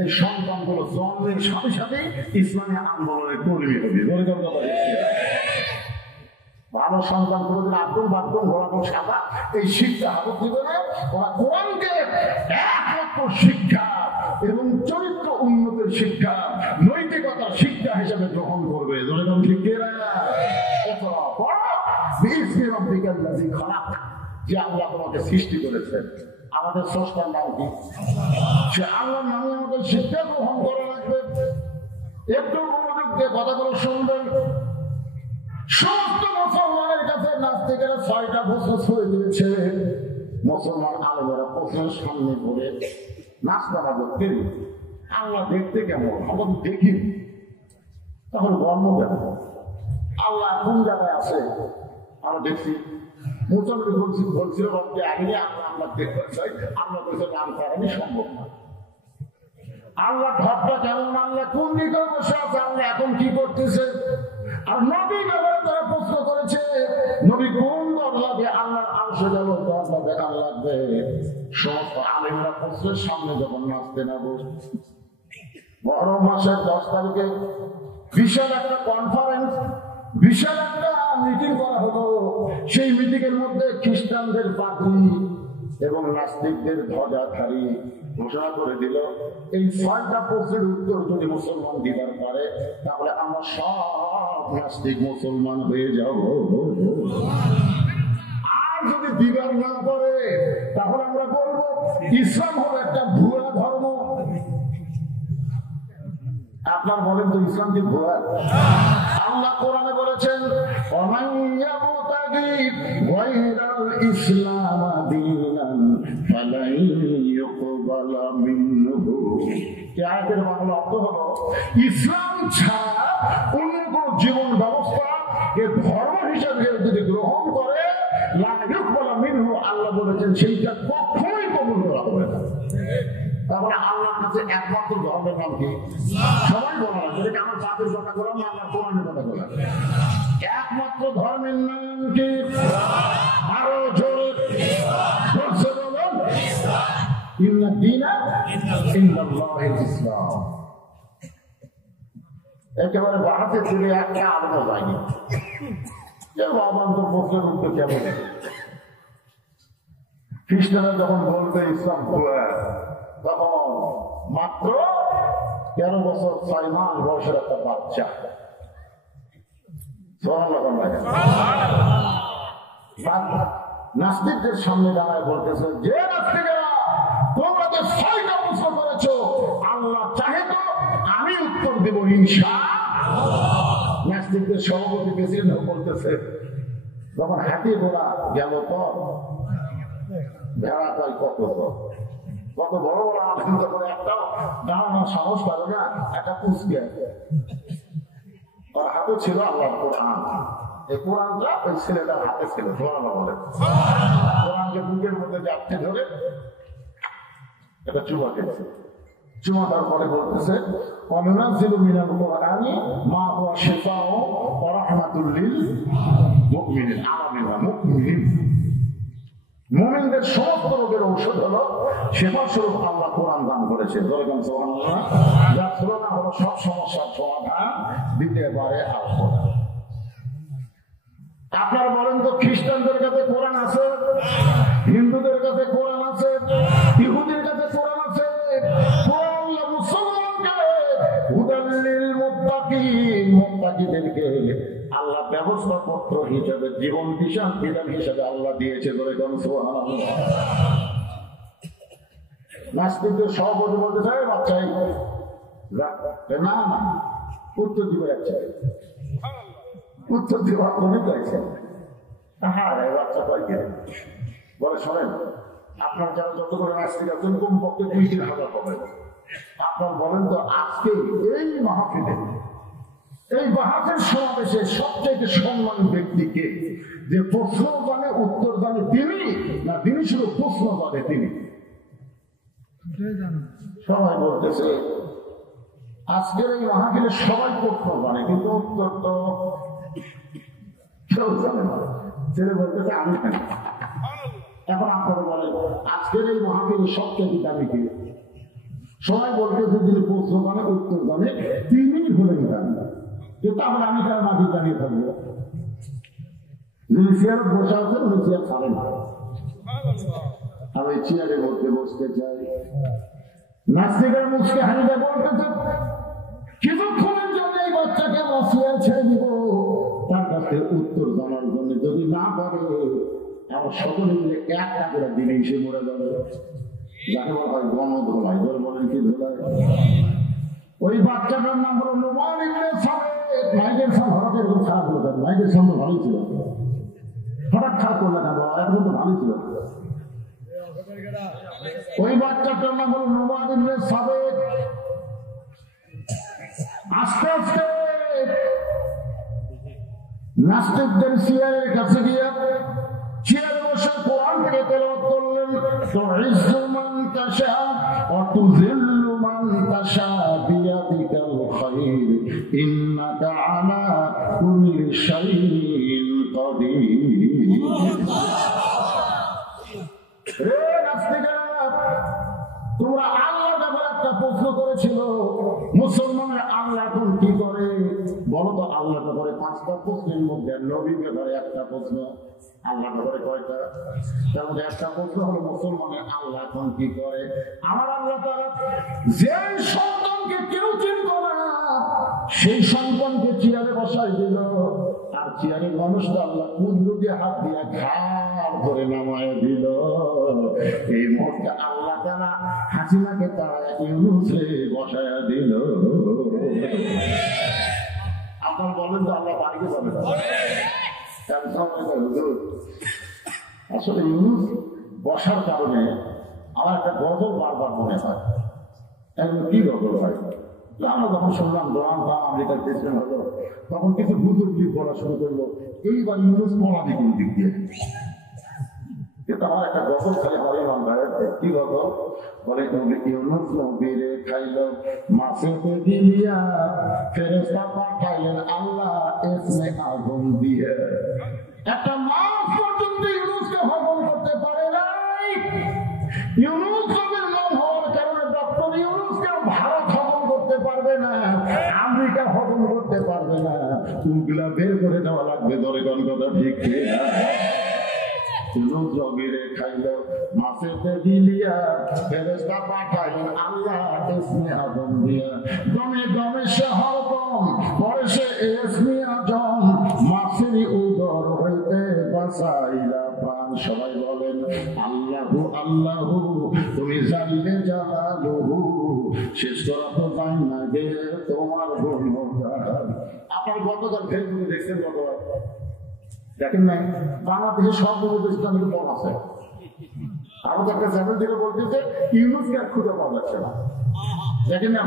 এই সন্তানগুলো জন্মের সাথে সাথে ইসলামী আন্দোলনের কর্মী হবে। ভালো সন্তান কোনদিন আক্রম বাক্রম ঘোরানো সাদা এই শিক্ষা হাত দিবে না। ওরা কোরআনকে একমাত্র শিক্ষা এবং চরিত্র উন্নতির শিক্ষা, নৈতিকতার শিক্ষা হিসেবে গ্রহণ করবে। যখন ঠিক যে আল্লাহ তোমাকে সৃষ্টি করেছেন, আমাদের স্রষ্টার নাম কি? সে আল্লাহর নামে আমাদের শিক্ষা গ্রহণ করা লাগবে। একটু মনোযোগ দিয়ে কথাগুলো শুনবেন। সমস্ত মুসলমানের কাছে নাস্তিকেরা 6টা প্রশ্ন ছুঁয়ে দিয়েছে। মুসলমান আলেমেরা প্রশ্নের সামনে পড়ে নাস্তা করতেন, আল্লাহ দেখতে কেমন? আমরা দেখি তখন গর্ব কেন? আল্লাহ কোন জায়গায় আছে আমরা দেখছি। মুসলমান বলছিল রবকে আগে আল্লাহ দেখতে চাই, আল্লাহ বলছে নাম করানি সম্ভব না। আল্লাহ ভাবটা কেমন? আল্লাহ কোন দিকে বসে আছে? আল্লাহ এখন কি করতেছে? আর নবী ব্যাপারে তারা প্রশ্ন করেছে, নবী কোন দরজা দিয়ে আল্লাহর আরশে যাবো, দরজা দেখান লাগবে। সমস্ত আলেমরা প্রশ্নের সামনে যখন নাচতে না বসে, বড় মাসের 10 তারিখে বিশাল একটা কনফারেন্স, বিশাল একটা মিটিং করা হলো। সেই মিটিং এর মধ্যে খ্রিস্টানদের পাদ্রী এবং নাস্তিকদের ধ্বজাধারী ঘোষণা করে দিল, এই 6টা প্রশ্নের উত্তর যদি মুসলমান দিবার পারে তাহলে আমরা সব নাস্তিক মুসলমান হয়ে যাব। আর যদি দিবার না পারে তাহলে আমরা বলবো ইসলাম হলো একটা ভুয়া ধর্ম। আপনার বলেন তো ইসলাম কি ভুয়া? আল্লাহ কোরআনে বলেছেন, ইসলাম দীনান ফালাই ইউকবালা মিনহু। এই আয়াতের বাংলা অর্থ হলো, ইসলাম ছাড়া অন্য কোন জীবন ব্যবস্থা এ ধর্ম হিসাবে যদি গ্রহণ করে, লা ইউকবালা মিনহু, আল্লাহ বলেছেন সেইটা কখনোই কবুল করা হবে না। তারপরে আল্লাহর কাছে একমাত্র ধর্মের নাম কি? সবাই বলা হয়, যেটা আমার জাতির কথা বললাম না, আমার কোরআনের কথা বললাম। একমাত্র ধর্মের নাম কি? আরো জোরে বলুন, ইন্না দীনা ইনদাল্লাহিল ইসলাম। একেবারে বাহাতে ছিল একটা আলাদা যায়নি। কেউ অবান্তর প্রশ্নের উত্তর কেমন? খ্রিস্টানরা যখন বলবে ইসলাম ভুয়া, তখন মাত্র 13 বছর 6 মাস বয়সের একটা বাচ্চা নাস্তিকদের সামনে দাঁড়ায় বলতেছে, যে নাস্তিকেরা তোমরা যে 6টা প্রশ্ন করেছো, আল্লাহ চাহে তো আমি উত্তর দেব ইনশাআল্লাহ। নাস্তিকদের সভাপতি প্রেসিডেন্ট বলতেছে, যখন হাতি ঘোড়া গেল পর ভেড়া পাই কত কত বড় বড় আলোচনা করে একটাও দাঁড়ানোর সাহস পাবে না। একটা পুষকে ওর হাতে ছিল আল্লাহর কোরআন। এই কোরআনটা ওই ছেলেটার হাতে ছিল। বলে কোরআনকে বুকের মধ্যে জাপটে ধরে একটা চুমা খেয়েছে। চুমা দেওয়ার পরে বলতেছে, ওয়ানুনাজ্জিলু মিনাল কোরআনি মা হুয়া শিফাউ ওয়া রাহমাতুল লিল মুমিনিন। মুমিনিন মুমিনদের সমস্ত রোগের ঔষধ হলো সেবা স্বরূপ আল্লাহ কোরআন দান করেছে। যার তুলনা হলো সব সমস্যার সমাধান দিতে পারে আল্লাহ। আপনারা বলেন তো, খ্রিস্টানদের কাছে কোরআন আছে, হিন্দুদের কাছে কোরআন আছে, ইহুদির কাছে কোরআন আছে। মুত্তাকিদেরকে আল্লাহ ব্যবস্থাপত্র হিসেবে, জীবন বিধান হিসেবে আল্লাহ দিয়েছে। নাস্তিকদের সভাপতি বলতে চাই বাচ্চাই না না উত্তর দিবে, উত্তর দেওয়ার কোনে চাইছেন। হ্যাঁ বাচ্চা কয়েক বলে, শোনেন আপনার যারা যত করে নাস্তিক আছেন কমপক্ষে 2-3,000 হবে। আপনার বলেন তো, আজকে এই মাহফিলে, এই বাহাতের সমাবেশে সবচেয়ে সম্মানী ব্যক্তিকে, যে প্রশ্ন জানে উত্তর জানে তিনি, না তিনি শুধু প্রশ্ন জানে তিনি? সবাই বলতেছে আজকের এই মাহফিলে সবাই প্রশ্ন জানে, কিন্তু উত্তর তো কেউ জানে না। ছেলে বলতেছে আমি জানি। এখন আপনারা বলেন, আজকের এই মাহফিলে সবচেয়ে দামি কি? সবাই বলতেছে যিনি প্রশ্ন জানে উত্তর জানে তিনি হলেন জানি। কিন্তু আমরা আমি তার মাটি জানিয়ে থাকবো। যিনি চেয়ারে বসে আছেন উনি চেয়ার ছাড়েন না। আমি চেয়ারের মধ্যে বসতে চাই। নাস্তিকের মুখকে হানিটা বলতেছে কিছুক্ষণের জন্য নসিহত ছেড়ে দিব তার কাছে উত্তর জানার জন্য। যদি না পারে আমার সকলে মিলে একটা করে দিনে এসে মরে যাবে। যাকে বলা হয় গণধোলাই। ধরে বলেন কি ধোলাই? ওই বাচ্চাটার নাম হলো নোমান ইবনে সাবেত। মাইকের সামনে হঠাৎ এরকম খারাপ হলো কেন? মাইকের সামনে ভালোই ছিল, হঠাৎ খারাপ করলে কেন? এখন তো ভালোই ছিল। ওই বাচ্চাটার নাম হলো নোমান ইবনে সাবেত। আস্তে আস্তে নাস্তিকদের চেয়ারের কাছে গিয়ে চেয়ারে বসে কোরআন থেকে তেলাওয়াত করলেন। তুইজ্জু মান তাশা ওয়া তুযিল্লু মান তাশা বিয়াদিকাল খায়র ইন্নাকা আলা কুল্লি শাইইন কাদির। হে নাস্তিকেরা, তোমরা আল্লাহ ব্যাপারে একটা প্রশ্ন করেছিল, মুসলমানের আল্লাহ এখন কি করে বলো তো? আল্লাহ ব্যাপারে 5টা প্রশ্নের মধ্যে নবী ব্যাপারে একটা প্রশ্ন। আল্লাহ ব্যাপারে কয়টা? তার মধ্যে একটা প্রশ্ন হলো মুসলমানের আল্লাহ এখন কি করে। আমার আল্লাহ তাআলা যে সন্তানকে কেউ চিনতো না সেই সন্তানকে চেয়ারে বসাই দিল, আর চেয়ারের মানুষটা আল্লাহ কুদরতি হাত দিয়ে ঘাড় ধরে নামায় দিল। এই মুহূর্তে আল্লাহ তাআলা হাসিনাকে তারা ইউনুসে বসায়া দিল। আপনারা বলেন তো আল্লাহ বাড়িতে যাবে না? আসলে ইউনুস বসার কারণে আমার একটা গজল বারবার মনে হয়। এখন কি গজল হয়? আমরা যখন শুনলাম ডোনাল্ড ট্রাম্প আমেরিকার প্রেসিডেন্ট হলো, তখন কিছু হুজুর কি বলা শুরু করলো, এইবার ইউনুস পড়াবে কোন দিক দিয়ে? কিন্তু আমার একটা গজল খালি হয় বাংলায়। কি গজল বলে? ইউনুস নবীরে খাইল মাছেতে গিলিয়া, ফেরেশতা পাঠাইলেন আল্লাহ ইসমে আগুন দিয়ে। একটা মাছ পর্যন্ত ইউনুসকে হজম করতে পারে নাই। ইউনুস নবীর নাম হওয়ার কারণে ডক্টর ইউনুসকে ভারত হজম করতে পারবে না, আমেরিকা হজম করতে পারবে না। উগুলা বের করে দেওয়া লাগবে। ধরে কোন কথা ঠিক না? ইউনুস নবীরে খাইল মাছেতে গিলিয়া, ফেরেশতা পাঠাইলেন আল্লাহ ইসমে আগুন দিয়া। দমে দমে সে হরদম পরে সে ইসমে আজম, মাছেরই উদর হইতে বাঁচাইলা প্রাণ। সবাই বলেন আল্লাহু আল্লাহু তুমি জানলে জালালুহু, শেষ করা তো পাই না গে তোমার গুণগান। আপনার গতকাল ফেসবুকে দেখছেন, গতকাল দেখেন নাই? বাংলাদেশের সব ইসলামিক দল আছে। আরো একটা চ্যানেল থেকে বলতেছে ইউনুসকে খুঁজে পাওয়া যাচ্ছে না। দেখেন না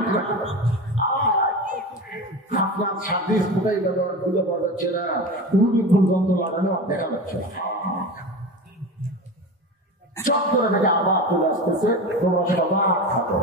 আপনার সার্ভিস কোথায় ব্যবহার খুঁজে পাওয়া যাচ্ছে না। কোন যন্ত্র লাগানো দেখা যাচ্ছে না। চত্বরে থেকে আবার চলে আসতেছে, তোমরা সবাই থাকো।